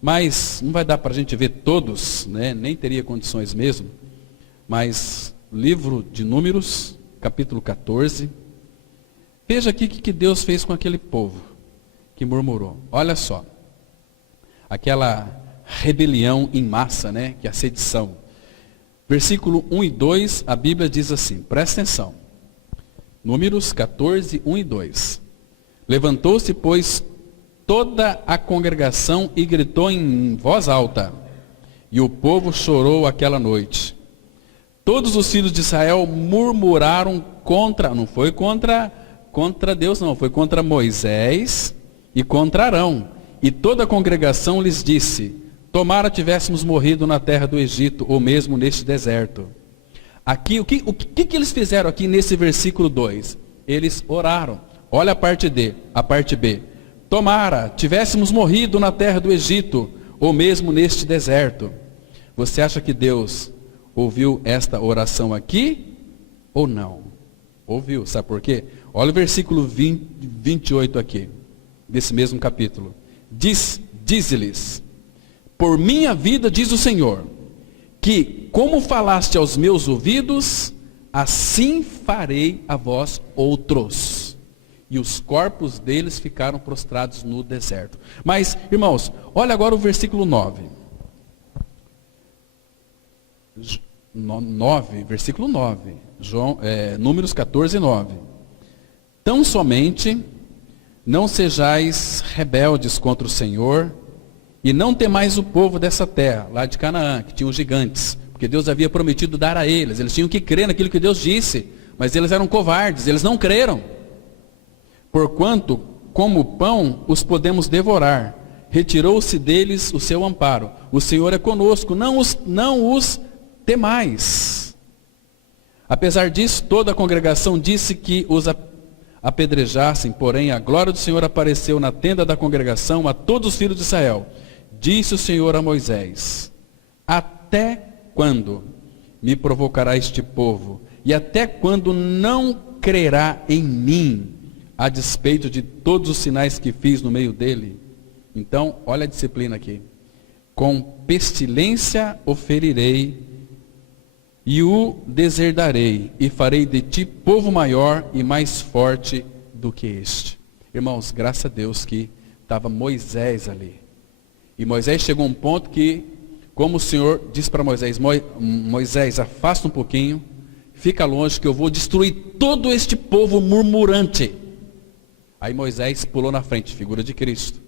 mas não vai dar para a gente ver todos, né? Nem teria condições mesmo. Mas, livro de Números, capítulo 14. Veja aqui o que Deus fez com aquele povo que murmurou. Olha só. Aquela rebelião em massa, né? Que é a sedição. Versículo 1 e 2, a Bíblia diz assim, presta atenção. Números 14, 1 e 2. Levantou-se, pois, toda a congregação e gritou em voz alta. E o povo chorou aquela noite. Todos os filhos de Israel murmuraram não foi contra Deus não, foi contra Moisés e contra Arão. E toda a congregação lhes disse: tomara tivéssemos morrido na terra do Egito, ou mesmo neste deserto. Aqui, o que eles fizeram aqui nesse versículo 2? Eles oraram. Olha a parte D, a parte B. Tomara tivéssemos morrido na terra do Egito, ou mesmo neste deserto. Você acha que Deus ouviu esta oração aqui ou não? Ouviu, sabe por quê? Olha o versículo 28 aqui, desse mesmo capítulo. Diz-lhes: por minha vida, diz o Senhor, que como falaste aos meus ouvidos, assim farei a vós outros. E os corpos deles ficaram prostrados no deserto. Mas, irmãos, olha agora o versículo 9. Versículo 9. Números 14, 9. Tão somente não sejais rebeldes contra o Senhor, e não temais o povo dessa terra, lá de Canaã, que tinha os gigantes, porque Deus havia prometido dar a eles. Eles tinham que crer naquilo que Deus disse, mas eles eram covardes, eles não creram. Porquanto, como pão, os podemos devorar. Retirou-se deles o seu amparo. O Senhor é conosco, não os temais. Apesar disso, toda a congregação disse que os apedrejassem, porém a glória do Senhor apareceu na tenda da congregação a todos os filhos de Israel. Disse o Senhor a Moisés: até quando me provocará este povo? E até quando não crerá em mim, a despeito de todos os sinais que fiz no meio dele. Então, olha a disciplina aqui. Com pestilência o ferirei e o deserdarei, e farei de ti povo maior e mais forte do que este. Irmãos, graças a Deus que estava Moisés ali. E Moisés chegou a um ponto que, como o Senhor disse para Moisés, Moisés, afasta um pouquinho, fica longe que eu vou destruir todo este povo murmurante. Aí Moisés pulou na frente, figura de Cristo.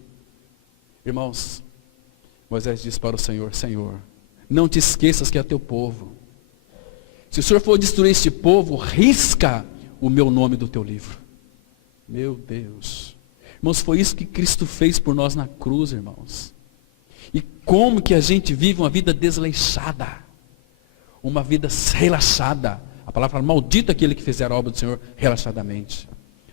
Irmãos, Moisés disse para o Senhor, Senhor, não te esqueças que é teu povo. Se o Senhor for destruir este povo, risca o meu nome do teu livro. Meu Deus. Irmãos, foi isso que Cristo fez por nós na cruz, irmãos. E como que a gente vive uma vida desleixada, uma vida relaxada. A palavra fala, maldito aquele que fizer a obra do Senhor relaxadamente.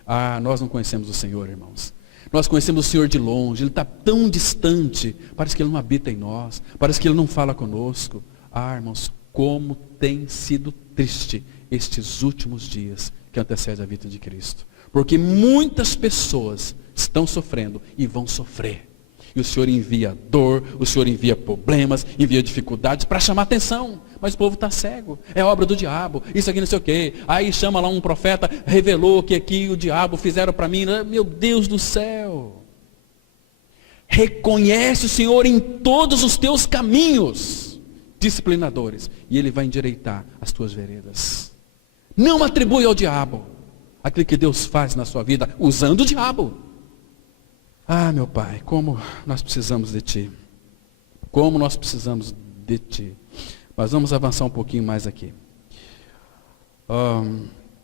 Ah, nós não conhecemos o Senhor, irmãos. Nós conhecemos o Senhor de longe, Ele está tão distante, parece que Ele não habita em nós, parece que Ele não fala conosco. Ah, irmãos, como tem sido triste estes últimos dias que antecedem a vida de Cristo. Porque muitas pessoas estão sofrendo e vão sofrer. E o Senhor envia dor, o Senhor envia problemas, envia dificuldades para chamar atenção. Mas o povo está cego, é obra do diabo, isso aqui não sei o quê. Aí chama lá um profeta, revelou que aqui o diabo fizeram para mim. Meu Deus do céu. Reconhece o Senhor em todos os teus caminhos, disciplinadores, e Ele vai endireitar as tuas veredas. Não atribui ao diabo aquilo que Deus faz na sua vida, usando o diabo. Ah, meu Pai, como nós precisamos de Ti. Como nós precisamos de Ti. Mas vamos avançar um pouquinho mais aqui.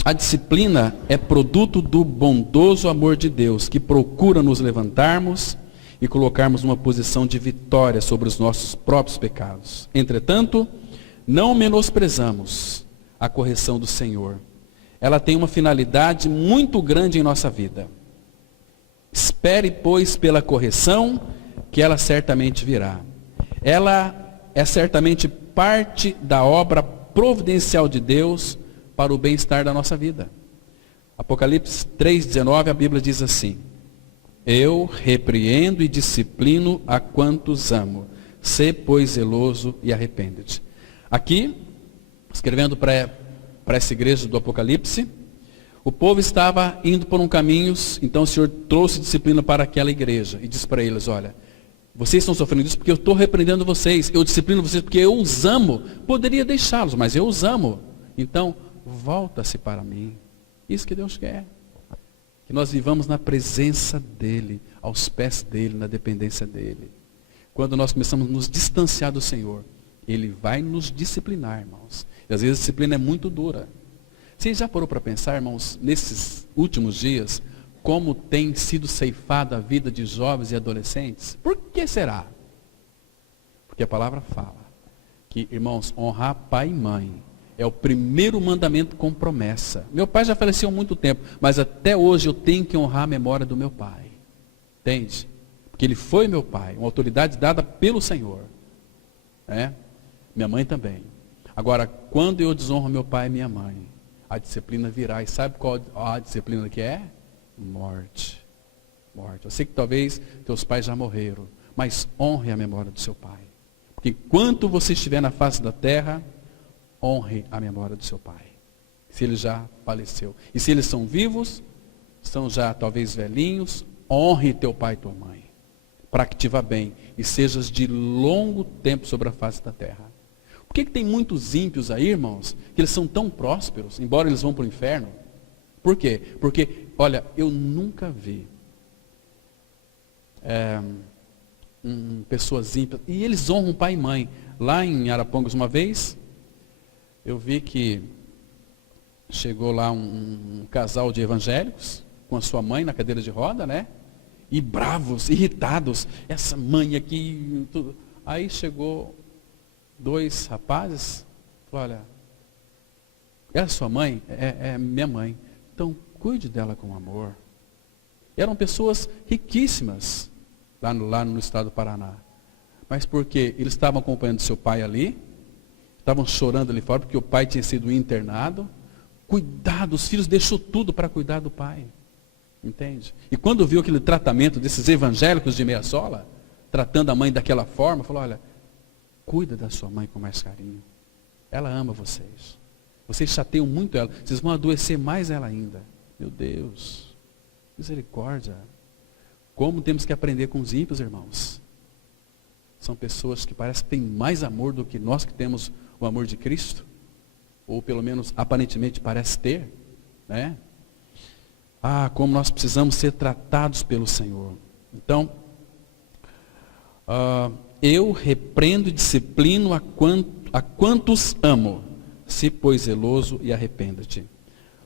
A disciplina é produto do bondoso amor de Deus, que procura nos levantarmos e colocarmos numa posição de vitória sobre os nossos próprios pecados. Entretanto, não menosprezamos a correção do Senhor. Ela tem uma finalidade muito grande em nossa vida. Espere, pois, pela correção, que ela certamente virá. Ela é certamente parte da obra providencial de Deus para o bem-estar da nossa vida. Apocalipse 3,19, a Bíblia diz assim: eu repreendo e disciplino a quantos amo. Sê, pois, zeloso e arrepende-te. Aqui, escrevendo para essa igreja do Apocalipse, o povo estava indo por um caminho, então o Senhor trouxe disciplina para aquela igreja e disse para eles, olha, vocês estão sofrendo isso porque eu estou repreendendo vocês, eu disciplino vocês porque eu os amo, poderia deixá-los, mas eu os amo, então volta-se para mim. Isso que Deus quer, que nós vivamos na presença dEle, aos pés dEle, na dependência dEle. Quando nós começamos a nos distanciar do Senhor, Ele vai nos disciplinar, irmãos, e às vezes a disciplina é muito dura. Você já parou para pensar, irmãos, nesses últimos dias, como tem sido ceifada a vida de jovens e adolescentes? Por que será? Porque a palavra fala que, irmãos, honrar pai e mãe é o primeiro mandamento com promessa. Meu pai já faleceu há muito tempo, mas até hoje eu tenho que honrar a memória do meu pai. Entende? Porque ele foi meu pai, uma autoridade dada pelo Senhor. Minha mãe também. Agora, quando eu desonro meu pai e minha mãe, a disciplina virá. E sabe qual a disciplina que é? Morte. Morte. Eu sei que talvez teus pais já morreram, mas honre a memória do seu pai. Porque enquanto você estiver na face da terra, honre a memória do seu pai. Se ele já faleceu. E se eles são vivos, são já talvez velhinhos, honre teu pai e tua mãe. Para que te vá bem e sejas de longo tempo sobre a face da terra. Por que tem muitos ímpios aí, irmãos, que eles são tão prósperos, embora eles vão para o inferno? Por quê? Porque, olha, eu nunca vi pessoas ímpias, e eles honram pai e mãe. Lá em Arapongas uma vez, eu vi que chegou lá um casal de evangélicos, com a sua mãe na cadeira de roda, né? E bravos, irritados, essa mãe aqui, tudo. Aí chegou 2 rapazes, olha, é a sua mãe? É minha mãe. Então, cuide dela com amor. Eram pessoas riquíssimas, lá no estado do Paraná. Mas porque eles estavam acompanhando seu pai ali, estavam chorando ali fora, porque o pai tinha sido internado. Cuidado, os filhos deixou tudo para cuidar do pai. Entende? E quando viu aquele tratamento desses evangélicos de meia sola, tratando a mãe daquela forma, falou, olha, cuida da sua mãe com mais carinho. Ela ama vocês. Vocês chateiam muito ela. Vocês vão adoecer mais ela ainda. Meu Deus. Misericórdia. Como temos que aprender com os ímpios, irmãos? São pessoas que parecem que têm mais amor do que nós que temos o amor de Cristo. Ou pelo menos aparentemente parece ter. Né? Ah, como nós precisamos ser tratados pelo Senhor. Então, eu repreendo e disciplino a quantos amo. Se pois zeloso e arrependa-te.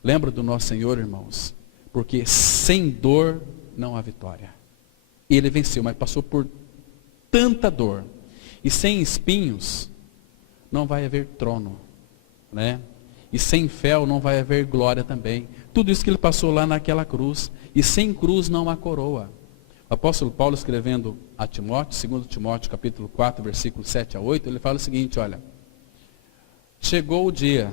Lembra do nosso Senhor, irmãos? Porque sem dor não há vitória. Ele venceu, mas passou por tanta dor. E sem espinhos não vai haver trono, né? E sem fel não vai haver glória também. Tudo isso que ele passou lá naquela cruz. E sem cruz não há coroa. O apóstolo Paulo, escrevendo a Timóteo, 2 Timóteo capítulo 4, versículos 7 a 8, ele fala o seguinte, olha, chegou o dia,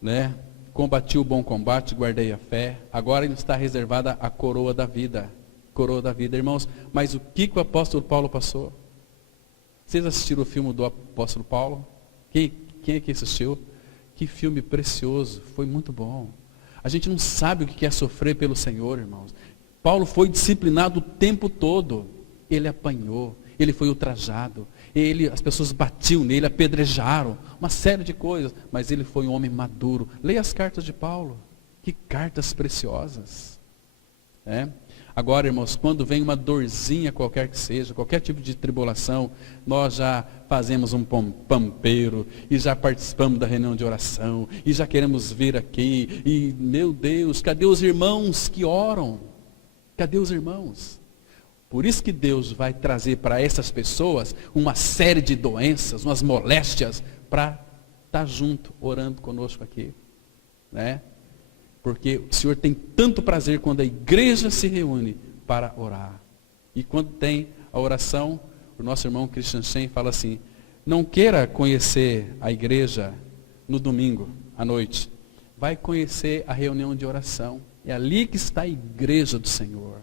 né? Combati o bom combate, guardei a fé, agora está reservada a coroa da vida. Coroa da vida, irmãos. Mas o que o apóstolo Paulo passou? Vocês assistiram o filme do apóstolo Paulo? Quem é que assistiu? Que filme precioso, foi muito bom. A gente não sabe o que é sofrer pelo Senhor, irmãos. Paulo foi disciplinado o tempo todo. Ele apanhou, ele foi ultrajado, as pessoas batiam nele, apedrejaram, uma série de coisas, mas ele foi um homem maduro. Leia as cartas de Paulo, que cartas preciosas. Agora, irmãos, quando vem uma dorzinha qualquer que seja, qualquer tipo de tribulação, nós já fazemos um pampeiro, e já participamos da reunião de oração, e já queremos vir aqui, e meu Deus, cadê os irmãos que oram? Cadê os irmãos? Por isso que Deus vai trazer para essas pessoas uma série de doenças, umas moléstias, para estar junto, orando conosco aqui. Né? Porque o Senhor tem tanto prazer quando a igreja se reúne para orar. E quando tem a oração, o nosso irmão Christian Shen fala assim, não queira conhecer a igreja no domingo, à noite. Vai conhecer a reunião de oração. É ali que está a igreja do Senhor.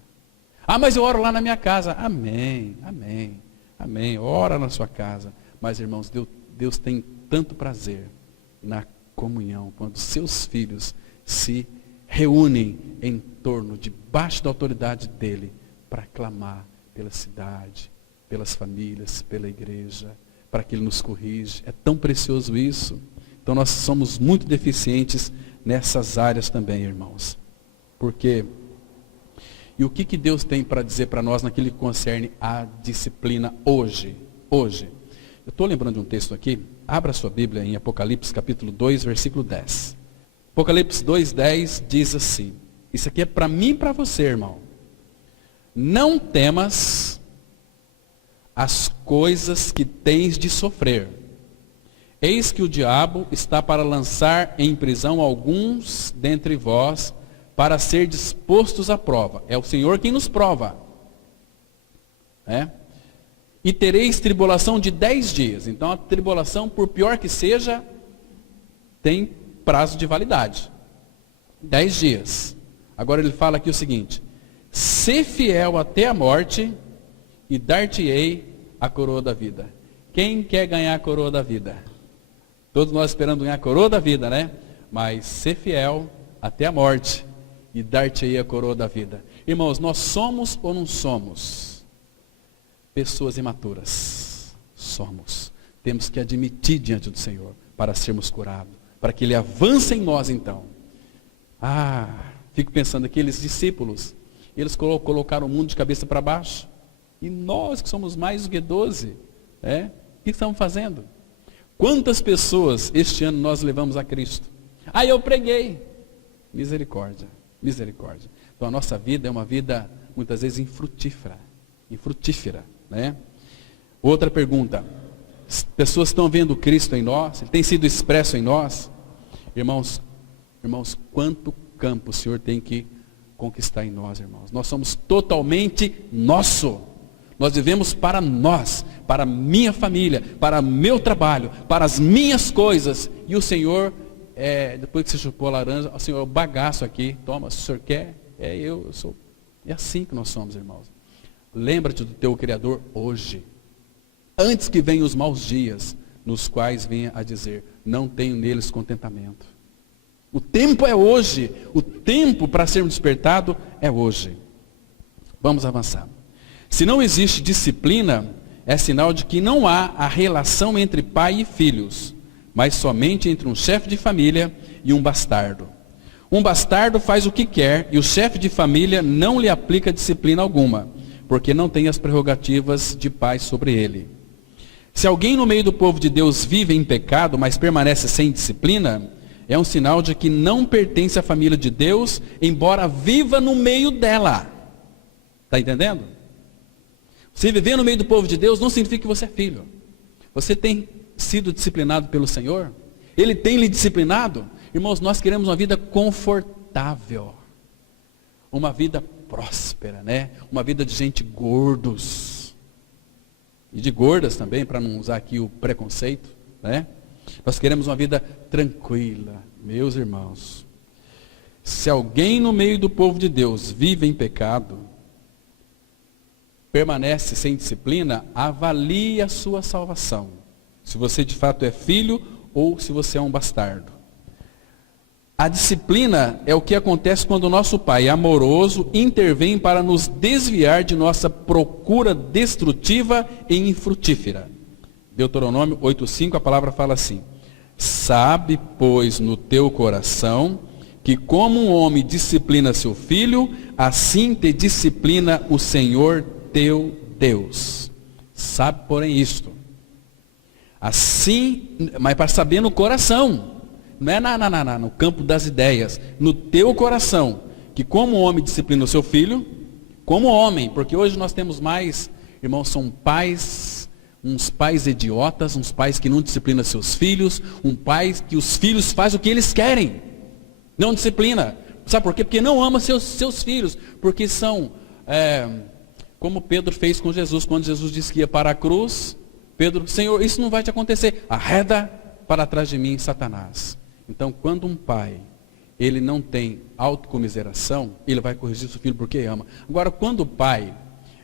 Ah, mas eu oro lá na minha casa. Amém, amém, amém. Ora na sua casa. Mas, irmãos, Deus tem tanto prazer na comunhão, quando seus filhos se reúnem em torno, debaixo da autoridade dele, para clamar pela cidade, pelas famílias, pela igreja, para que ele nos corrija. É tão precioso isso. Então nós somos muito deficientes nessas áreas também, irmãos. Porque, e o que Deus tem para dizer para nós naquilo que concerne a disciplina hoje? Hoje. Eu estou lembrando de um texto aqui, abra sua Bíblia em Apocalipse capítulo 2, versículo 10. Apocalipse 2:10 diz assim, isso aqui é para mim e para você, irmão. Não temas as coisas que tens de sofrer. Eis que o diabo está para lançar em prisão alguns dentre vós, para ser dispostos à prova. É o Senhor quem nos prova. E tereis tribulação de 10 dias. Então a tribulação, por pior que seja, tem prazo de validade. 10 dias. Agora ele fala aqui o seguinte, sê fiel até a morte, e dar-te-ei a coroa da vida. Quem quer ganhar a coroa da vida? Todos nós esperando ganhar a coroa da vida, né? Mas ser fiel até a morte, e dar-te-ei a coroa da vida. Irmãos, nós somos ou não somos pessoas imaturas? Somos. Temos que admitir diante do Senhor para sermos curados, para que Ele avance em nós então. Fico pensando, aqueles discípulos, eles colocaram o mundo de cabeça para baixo, e nós que somos mais do que 12, o que estamos fazendo? Quantas pessoas este ano nós levamos a Cristo? Eu preguei. Misericórdia. Misericórdia. Então a nossa vida é uma vida muitas vezes infrutífera, né? Outra pergunta, as pessoas estão vendo Cristo em nós, Ele tem sido expresso em nós? Irmãos, quanto campo o Senhor tem que conquistar em nós, irmãos? Nós somos totalmente nosso. Nós vivemos para nós, para a minha família, para o meu trabalho, para as minhas coisas, e o Senhor, depois que você chupou a laranja, o Senhor, o bagaço aqui, toma, se o Senhor quer, eu sou. É assim que nós somos, irmãos. Lembra-te do teu Criador hoje, antes que venham os maus dias, nos quais venha a dizer, não tenho neles contentamento. O tempo é hoje, o tempo para sermos despertados é hoje. Vamos avançar. Se não existe disciplina, é sinal de que não há a relação entre pai e filhos, mas somente entre um chefe de família e um bastardo. Um bastardo faz o que quer e o chefe de família não lhe aplica disciplina alguma, porque não tem as prerrogativas de pai sobre ele. Se alguém no meio do povo de Deus vive em pecado, mas permanece sem disciplina, é um sinal de que não pertence à família de Deus, embora viva no meio dela. Está entendendo? Você viver no meio do povo de Deus não significa que você é filho. Você tem sido disciplinado pelo Senhor? Ele tem lhe disciplinado? Irmãos, nós queremos uma vida confortável. Uma vida próspera, né? Uma vida de gente gordos. E de gordas também, para não usar aqui o preconceito, né? Nós queremos uma vida tranquila, meus irmãos. Se alguém no meio do povo de Deus vive em pecado, permanece sem disciplina, avalie a sua salvação. Se você de fato é filho ou se você é um bastardo. A disciplina é o que acontece quando o nosso Pai amoroso intervém para nos desviar de nossa procura destrutiva e infrutífera. Deuteronômio 8,5, a palavra fala assim: sabe, pois, no teu coração, que como um homem disciplina seu filho, assim te disciplina o Senhor teu Deus. Sabe, porém, isto. Assim, mas para saber no coração, não é no campo das ideias, no teu coração, que como homem disciplina o seu filho, como homem, porque hoje nós temos mais, irmãos, são pais, uns pais idiotas, uns pais que não disciplinam seus filhos, um pai que os filhos fazem o que eles querem, não disciplina. Sabe por quê? Porque não ama seus filhos, porque são, como Pedro fez com Jesus, quando Jesus disse que ia para a cruz, Pedro, Senhor, isso não vai te acontecer, arreda para trás de mim, Satanás. Então, quando um pai, ele não tem autocomiseração, ele vai corrigir seu filho porque ama. Agora, quando o pai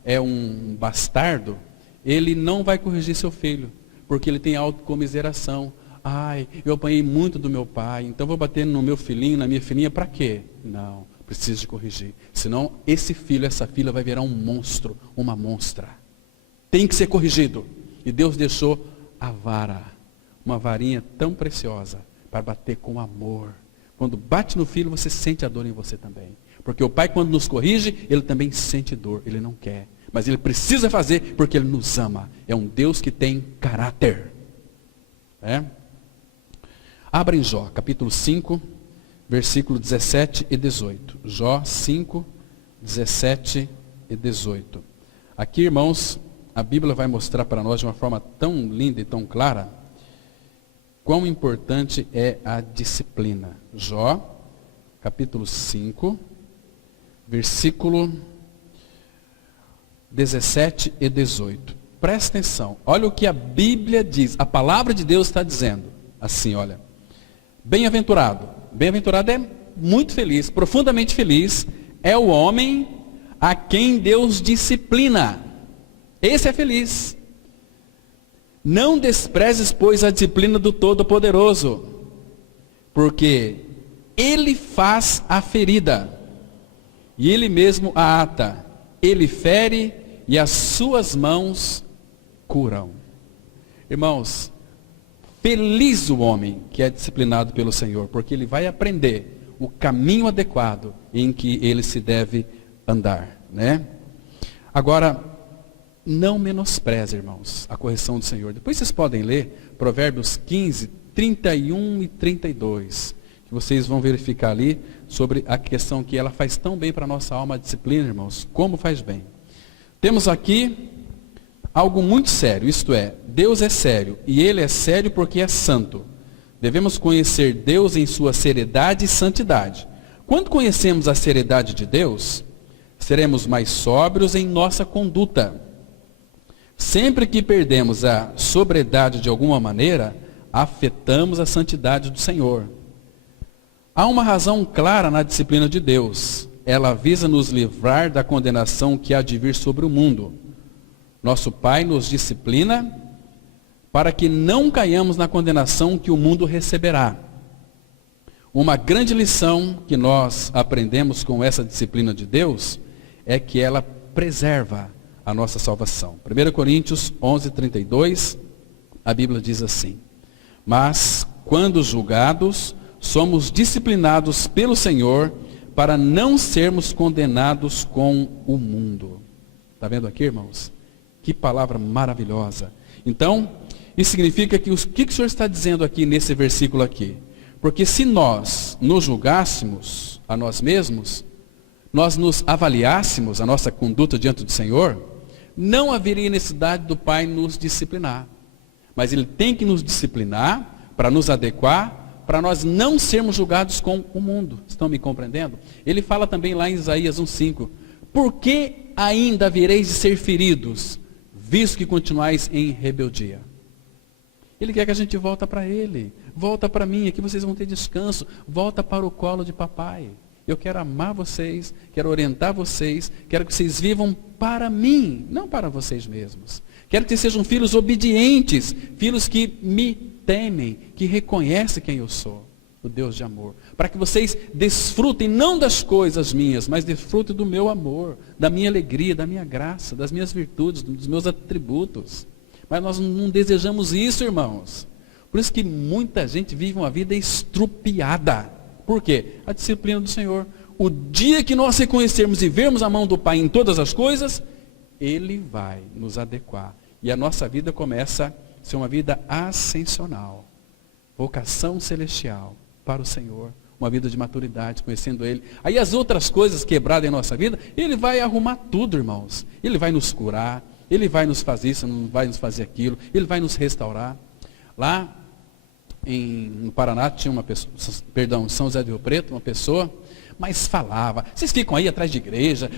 é um bastardo, ele não vai corrigir seu filho, porque ele tem autocomiseração. Ai, eu apanhei muito do meu pai, então vou bater no meu filhinho, na minha filhinha, para quê? Não, preciso de corrigir. Senão, esse filho, essa filha vai virar um monstro, uma monstra. Tem que ser corrigido. E Deus deixou a vara, uma varinha tão preciosa, para bater com amor. Quando bate no filho, você sente a dor em você também. Porque o pai, quando nos corrige, ele também sente dor, ele não quer. Mas ele precisa fazer, porque ele nos ama. É um Deus que tem caráter. Abra em Jó, capítulo 5, versículo 17 e 18. Jó 5, 17 e 18. Aqui, irmãos, a Bíblia vai mostrar para nós de uma forma tão linda e tão clara quão importante é a disciplina. Jó, capítulo 5, versículo 17 e 18. Presta atenção, olha o que a Bíblia diz, a palavra de Deus está dizendo, assim, olha, bem-aventurado é muito feliz, profundamente feliz, é o homem a quem Deus disciplina, esse é feliz. Não desprezes, pois, a disciplina do Todo-Poderoso, porque Ele faz a ferida, e Ele mesmo a ata. Ele fere, e as suas mãos curam. Irmãos, feliz o homem que é disciplinado pelo Senhor, porque ele vai aprender o caminho adequado em que ele se deve andar, né? Agora, não menospreze, irmãos, a correção do Senhor. Depois vocês podem ler Provérbios 15, 31 e 32. Que vocês vão verificar ali sobre a questão que ela faz tão bem para a nossa alma, a disciplina, irmãos. Como faz bem. Temos aqui algo muito sério, isto é, Deus é sério. E Ele é sério porque é santo. Devemos conhecer Deus em sua seriedade e santidade. Quando conhecemos a seriedade de Deus, seremos mais sóbrios em nossa conduta. Sempre que perdemos a sobriedade de alguma maneira, afetamos a santidade do Senhor. Há uma razão clara na disciplina de Deus. ela visa nos livrar da condenação que há de vir sobre o mundo. Nosso Pai nos disciplina para que não caiamos na condenação que o mundo receberá. Uma grande lição que nós aprendemos com essa disciplina de Deus é que ela preserva a nossa salvação. 1 Coríntios 11:32, a Bíblia diz assim: mas, quando julgados, somos disciplinados pelo Senhor para não sermos condenados com o mundo. Está vendo aqui, irmãos? Que palavra maravilhosa. Então, isso significa que o que o Senhor está dizendo aqui nesse versículo aqui? Porque se nós nos julgássemos a nós mesmos, nós nos avaliássemos a nossa conduta diante do Senhor, não haveria necessidade do Pai nos disciplinar. Mas Ele tem que nos disciplinar para nos adequar, para nós não sermos julgados com o mundo. Estão me compreendendo? Ele fala também lá em Isaías 1:5. Por que ainda havereis de ser feridos, visto que continuais em rebeldia? Ele quer que a gente volta para Ele. Volta para mim, aqui vocês vão ter descanso. Volta para o colo de papai. Eu quero amar vocês, quero orientar vocês, quero que vocês vivam para mim, não para vocês mesmos. Quero que vocês sejam filhos obedientes, filhos que me temem, que reconhecem quem eu sou, o Deus de amor. Para que vocês desfrutem não das coisas minhas, mas desfrutem do meu amor, da minha alegria, da minha graça, das minhas virtudes, dos meus atributos. Mas nós não desejamos isso, irmãos. Por isso que muita gente vive uma vida estrupiada. Por quê? A disciplina do Senhor. O dia que nós reconhecermos e vermos a mão do Pai em todas as coisas, Ele vai nos adequar. E a nossa vida começa a ser uma vida ascensional. Vocação celestial para o Senhor. Uma vida de maturidade, conhecendo Ele. Aí as outras coisas quebradas em nossa vida, Ele vai arrumar tudo, irmãos. Ele vai nos curar. Ele vai nos fazer isso, não vai nos fazer aquilo. Ele vai nos restaurar. Lá no Paraná tinha uma pessoa, em São José do Rio Preto, uma pessoa, mas falava, vocês ficam aí atrás de igreja,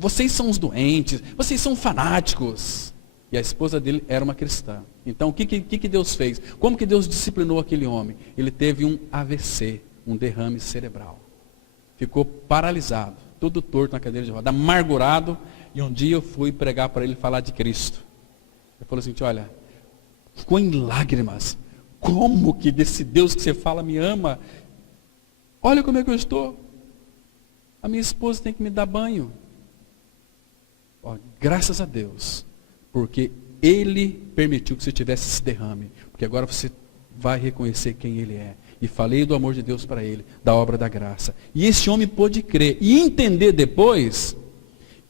vocês são os doentes, vocês são fanáticos. E a esposa dele era uma cristã. Então o que Deus fez? Como que Deus disciplinou aquele homem? Ele teve um AVC, um derrame cerebral. Ficou paralisado, todo torto na cadeira de roda, amargurado. E um dia eu fui pregar para ele falar de Cristo. Ele falou assim, olha, ficou em lágrimas. Como que desse Deus que você fala me ama? Olha como é que eu estou. A minha esposa tem que me dar banho. Ó, graças a Deus. Porque Ele permitiu que você tivesse esse derrame. Porque agora você vai reconhecer quem Ele é. E falei do amor de Deus para ele, da obra da graça. E esse homem pôde crer e entender depois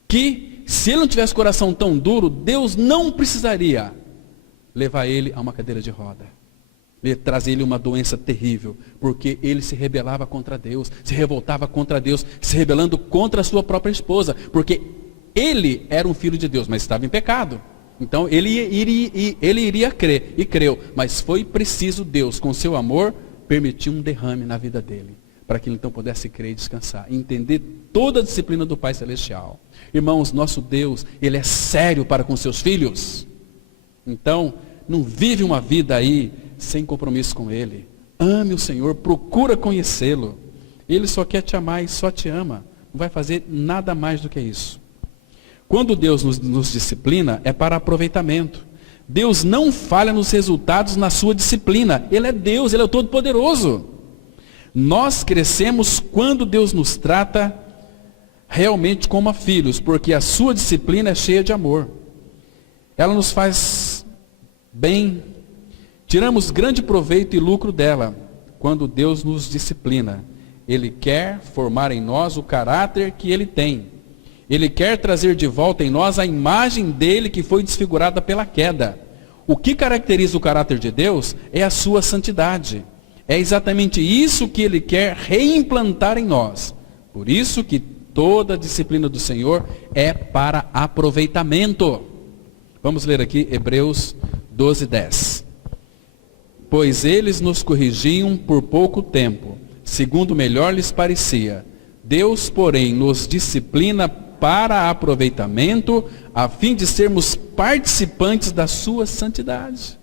que se ele não tivesse coração tão duro, Deus não precisaria levar ele a uma cadeira de roda. Trazer ele uma doença terrível, porque ele se rebelava contra Deus, se revoltava contra Deus, se rebelando contra a sua própria esposa, porque ele era um filho de Deus, mas estava em pecado. Então ele iria crer, e creu, mas foi preciso Deus, com seu amor, permitir um derrame na vida dele, para que ele então pudesse crer e descansar, e entender toda a disciplina do Pai Celestial. Irmãos, nosso Deus, Ele é sério para com seus filhos. Então, não vive uma vida aí sem compromisso com Ele. Ame o Senhor, procura conhecê-lo. Ele só quer te amar e só te ama. Não vai fazer nada mais do que isso. Quando Deus nos disciplina, é para aproveitamento. Deus não falha nos resultados na sua disciplina. Ele é Deus, Ele é o Todo-Poderoso. Nós crescemos quando Deus nos trata realmente como a filhos, porque a sua disciplina é cheia de amor. Ela nos faz bem. Tiramos grande proveito e lucro dela quando Deus nos disciplina. Ele quer formar em nós o caráter que Ele tem. Ele quer trazer de volta em nós a imagem dele que foi desfigurada pela queda. O que caracteriza o caráter de Deus é a sua santidade. É exatamente isso que Ele quer reimplantar em nós. Por isso que toda a disciplina do Senhor é para aproveitamento. Vamos ler aqui Hebreus 12:10. Pois eles nos corrigiam por pouco tempo, segundo melhor lhes parecia. Deus, porém, nos disciplina para aproveitamento, a fim de sermos participantes da sua santidade.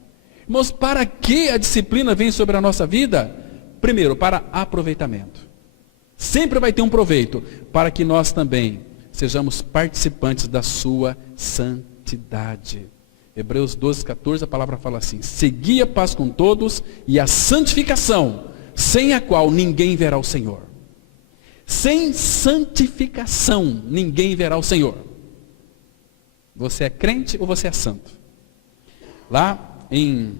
Irmãos, para que a disciplina vem sobre a nossa vida? Primeiro, para aproveitamento. Sempre vai ter um proveito, para que nós também sejamos participantes da sua santidade. Hebreus 12:14, a palavra fala assim: segui a paz com todos e a santificação, sem a qual ninguém verá o Senhor. Sem santificação, ninguém verá o Senhor. Você é crente ou você é santo? Lá em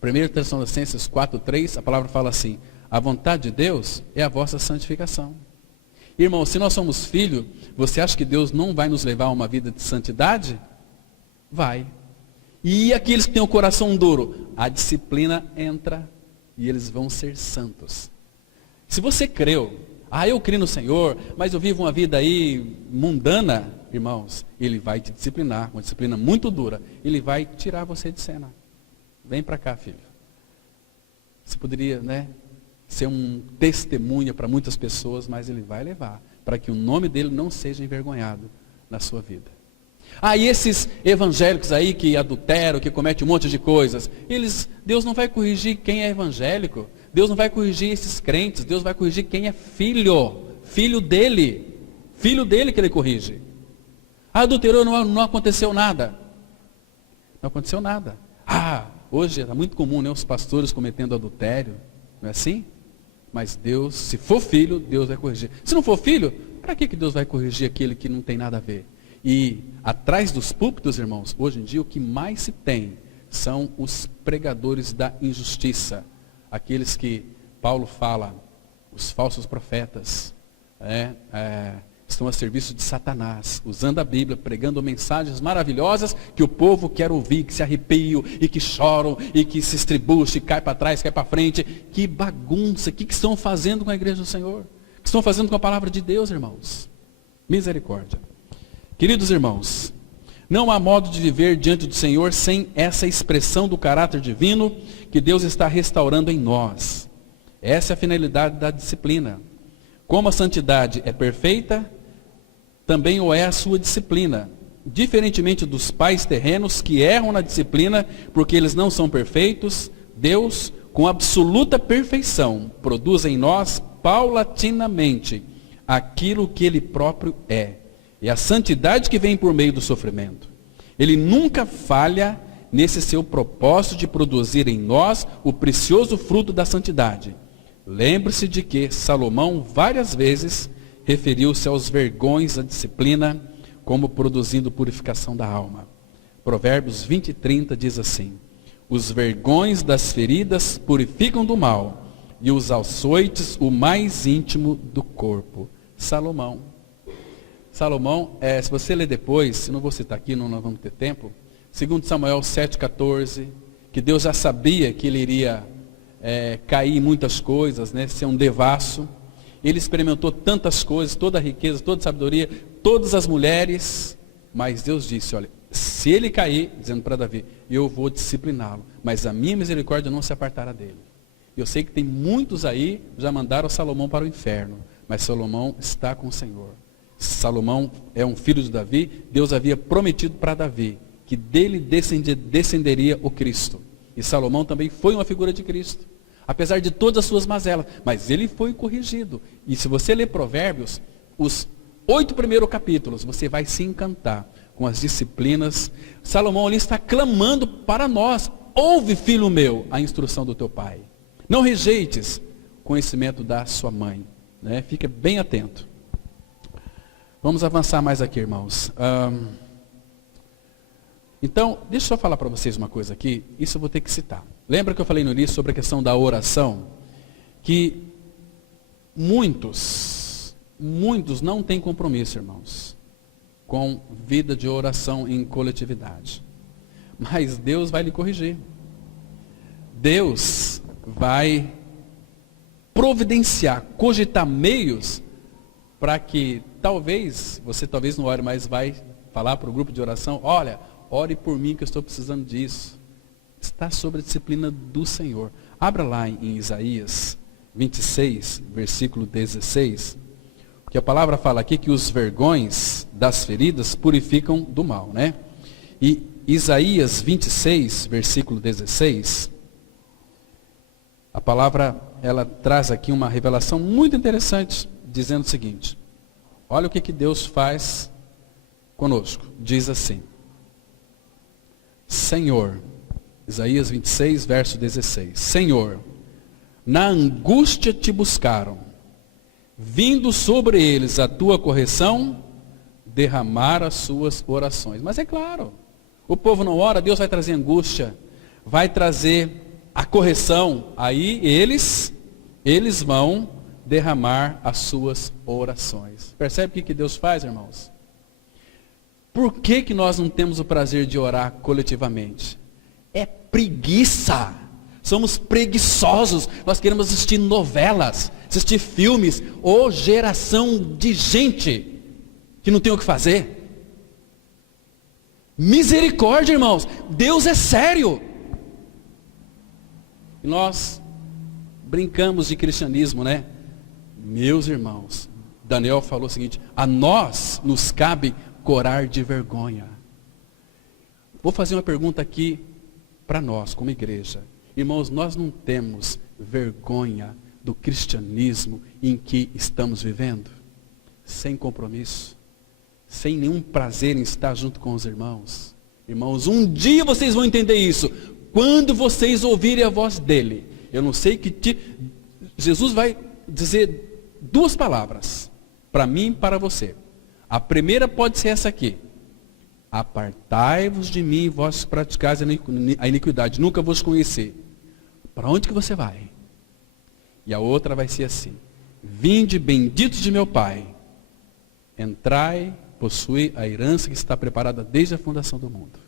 1 Tessalonicenses 4:3, a palavra fala assim: a vontade de Deus é a vossa santificação. Irmão, se nós somos filhos, você acha que Deus não vai nos levar a uma vida de santidade? Vai. E aqueles que têm o coração duro, a disciplina entra e eles vão ser santos. Se você creu, eu creio no Senhor, mas eu vivo uma vida aí mundana, irmãos, Ele vai te disciplinar, uma disciplina muito dura. Ele vai tirar você de cena. Vem para cá, filho. Você poderia, ser um testemunha para muitas pessoas, mas Ele vai levar, para que o nome dEle não seja envergonhado na sua vida. E esses evangélicos aí que adulteram, que cometem um monte de coisas, Deus não vai corrigir quem é evangélico, Deus não vai corrigir esses crentes, Deus vai corrigir quem é filho dele que Ele corrige. Adulterou, não aconteceu nada. Não aconteceu nada. Hoje é muito comum, os pastores cometendo adultério, não é assim? Mas Deus, se for filho, Deus vai corrigir. Se não for filho, para que Deus vai corrigir aquele que não tem nada a ver? E atrás dos púlpitos, irmãos, hoje em dia o que mais se tem são os pregadores da injustiça. Aqueles que Paulo fala, os falsos profetas, estão a serviço de Satanás, usando a Bíblia, pregando mensagens maravilhosas que o povo quer ouvir, que se arrepiam e que choram e que se estribucham, cai para trás, cai para frente. Que bagunça, o que estão fazendo com a igreja do Senhor? O que estão fazendo com a palavra de Deus, irmãos? Misericórdia. Queridos irmãos, não há modo de viver diante do Senhor sem essa expressão do caráter divino que Deus está restaurando em nós. Essa é a finalidade da disciplina. Como a santidade é perfeita, também o é a sua disciplina. Diferentemente dos pais terrenos que erram na disciplina porque eles não são perfeitos, Deus, com absoluta perfeição, produz em nós paulatinamente aquilo que Ele próprio é. É a santidade que vem por meio do sofrimento. Ele nunca falha nesse seu propósito de produzir em nós o precioso fruto da santidade. Lembre-se de que Salomão várias vezes referiu-se aos vergões da disciplina como produzindo purificação da alma. Provérbios 20:30 diz assim: os vergões das feridas purificam do mal, e os açoites o mais íntimo do corpo. Salomão, se você ler depois, não vou citar aqui, não vamos ter tempo, 2 Samuel 7,14, que Deus já sabia que ele iria cair em muitas coisas, ser um devasso. Ele experimentou tantas coisas, toda a riqueza, toda a sabedoria, todas as mulheres, mas Deus disse, olha, se ele cair, dizendo para Davi, eu vou discipliná-lo, mas a minha misericórdia não se apartará dele. Eu sei que tem muitos aí, já mandaram Salomão para o inferno, mas Salomão está com o Senhor. Salomão é um filho de Davi, Deus havia prometido para Davi, que dele descenderia o Cristo. E Salomão também foi uma figura de Cristo, apesar de todas as suas mazelas, mas ele foi corrigido. E se você ler Provérbios, os 8 primeiros capítulos, você vai se encantar com as disciplinas. Salomão ali está clamando para nós: ouve, filho meu, a instrução do teu pai. Não rejeites o conhecimento da sua mãe. Fica bem atento. Vamos avançar mais aqui, irmãos. Então, deixa eu só falar para vocês uma coisa aqui. Isso eu vou ter que citar. Lembra que eu falei no início sobre a questão da oração? Que muitos não têm compromisso, irmãos, com vida de oração em coletividade. Mas Deus vai lhe corrigir. Deus vai providenciar, cogitar meios para que você talvez não ore, mas vai falar para o grupo de oração: olha, ore por mim que eu estou precisando disso. Está sob a disciplina do Senhor. Abra lá em Isaías 26, versículo 16, que a palavra fala aqui que os vergões das feridas purificam do mal, E Isaías 26, versículo 16, A palavra, ela traz aqui uma revelação muito interessante, dizendo o seguinte: olha o que Deus faz conosco. Diz assim: Senhor, Isaías 26, verso 16. Senhor, na angústia te buscaram, vindo sobre eles a tua correção, derramar as suas orações. Mas é claro, o povo não ora, Deus vai trazer angústia, vai trazer a correção, aí eles vão derramar as suas orações. Percebe o que Deus faz, irmãos? Por que nós não temos o prazer de orar coletivamente? É preguiça. Somos preguiçosos. Nós queremos assistir novelas, assistir filmes. Ô geração de gente que não tem o que fazer. Misericórdia, irmãos. Deus é sério. E nós brincamos de cristianismo, né? Meus irmãos, Daniel falou o seguinte: a nós nos cabe corar de vergonha. Vou fazer uma pergunta aqui para nós, como igreja. Irmãos, nós não temos vergonha do cristianismo em que estamos vivendo? Sem compromisso, sem nenhum prazer em estar junto com os irmãos. Irmãos, um dia vocês vão entender isso, quando vocês ouvirem a voz dele. Eu não sei Jesus vai dizer duas palavras, para mim e para você. A primeira pode ser essa aqui: apartai-vos de mim, vós praticais a iniquidade, nunca vos conheci. Para onde que você vai? E a outra vai ser assim: vinde benditos de meu Pai, entrai, possui a herança que está preparada desde a fundação do mundo.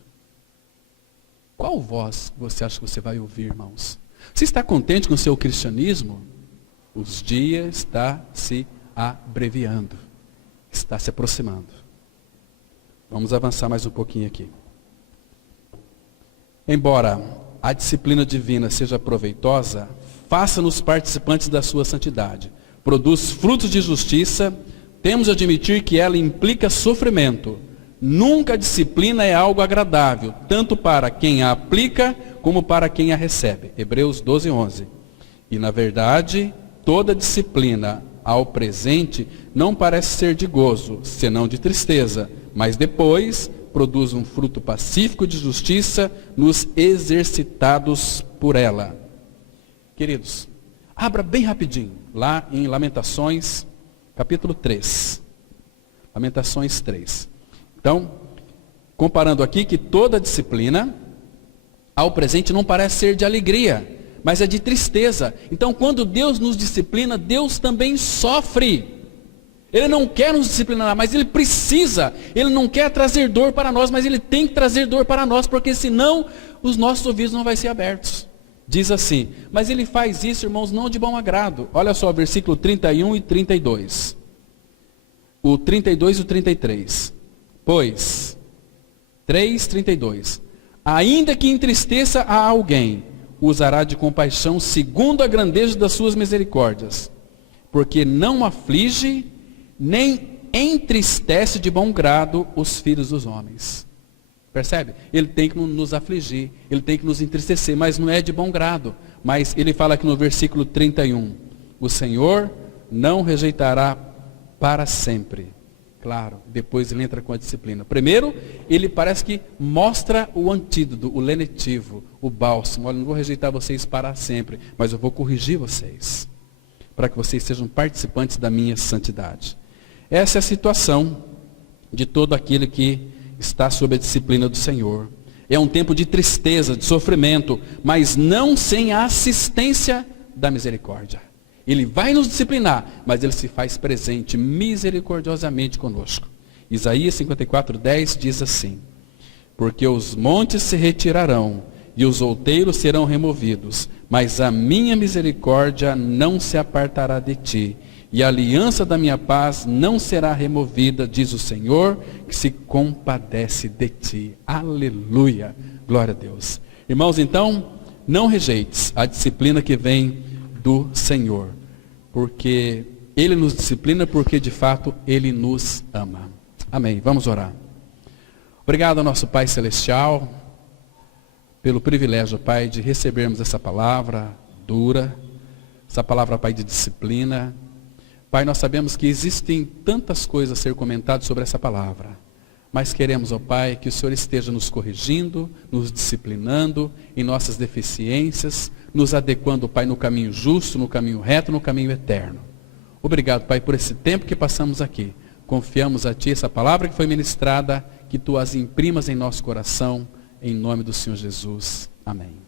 Qual voz você acha que você vai ouvir, irmãos? Você está contente com o seu cristianismo? Os dias estão se abreviando, está se aproximando. Vamos avançar mais um pouquinho aqui. Embora a disciplina divina seja proveitosa, faça-nos participantes da sua santidade. Produz frutos de justiça, temos de admitir que ela implica sofrimento. Nunca a disciplina é algo agradável, tanto para quem a aplica, como para quem a recebe. Hebreus 12, 11. E na verdade, toda disciplina ao presente não parece ser de gozo, senão de tristeza, mas depois produz um fruto pacífico de justiça nos exercitados por ela. Queridos, abra bem rapidinho, lá em Lamentações, capítulo 3. Lamentações 3. Então, comparando aqui que toda disciplina ao presente não parece ser de alegria, mas é de tristeza. Então, quando Deus nos disciplina, Deus também sofre. Ele não quer nos disciplinar, mas Ele precisa. Ele não quer trazer dor para nós, mas Ele tem que trazer dor para nós, porque senão os nossos ouvidos não vão ser abertos. Diz assim, mas Ele faz isso, irmãos, não de bom agrado. Olha só, versículo 31 e 32. O 32 e o 33. Pois, 3:32. Ainda que entristeça a alguém, usará de compaixão segundo a grandeza das suas misericórdias, porque não aflige, nem entristece de bom grado os filhos dos homens. Percebe? Ele tem que nos afligir, ele tem que nos entristecer, mas não é de bom grado. Mas ele fala aqui no versículo 31, o Senhor não rejeitará para sempre. Claro, depois ele entra com a disciplina. Primeiro, ele parece que mostra o antídoto, o lenitivo, o bálsamo. Olha, não vou rejeitar vocês para sempre, mas eu vou corrigir vocês, para que vocês sejam participantes da minha santidade. Essa é a situação de todo aquele que está sob a disciplina do Senhor. É um tempo de tristeza, de sofrimento, mas não sem a assistência da misericórdia. Ele vai nos disciplinar, mas Ele se faz presente misericordiosamente conosco. Isaías 54:10 diz assim: porque os montes se retirarão e os outeiros serão removidos, mas a minha misericórdia não se apartará de ti, e a aliança da minha paz não será removida, diz o Senhor, que se compadece de ti. Aleluia, glória a Deus. Irmãos, então, não rejeites a disciplina que vem do Senhor, porque Ele nos disciplina, porque de fato Ele nos ama. Amém, vamos orar. Obrigado ao nosso Pai Celestial, pelo privilégio, Pai, de recebermos essa palavra, dura, essa palavra, Pai, de disciplina. Pai, nós sabemos que existem tantas coisas a ser comentadas sobre essa palavra, mas queremos, ó Pai, que o Senhor esteja nos corrigindo, nos disciplinando em nossas deficiências, nos adequando, Pai, no caminho justo, no caminho reto, no caminho eterno. Obrigado, Pai, por esse tempo que passamos aqui. Confiamos a Ti essa palavra que foi ministrada, que Tu as imprimas em nosso coração, em nome do Senhor Jesus. Amém.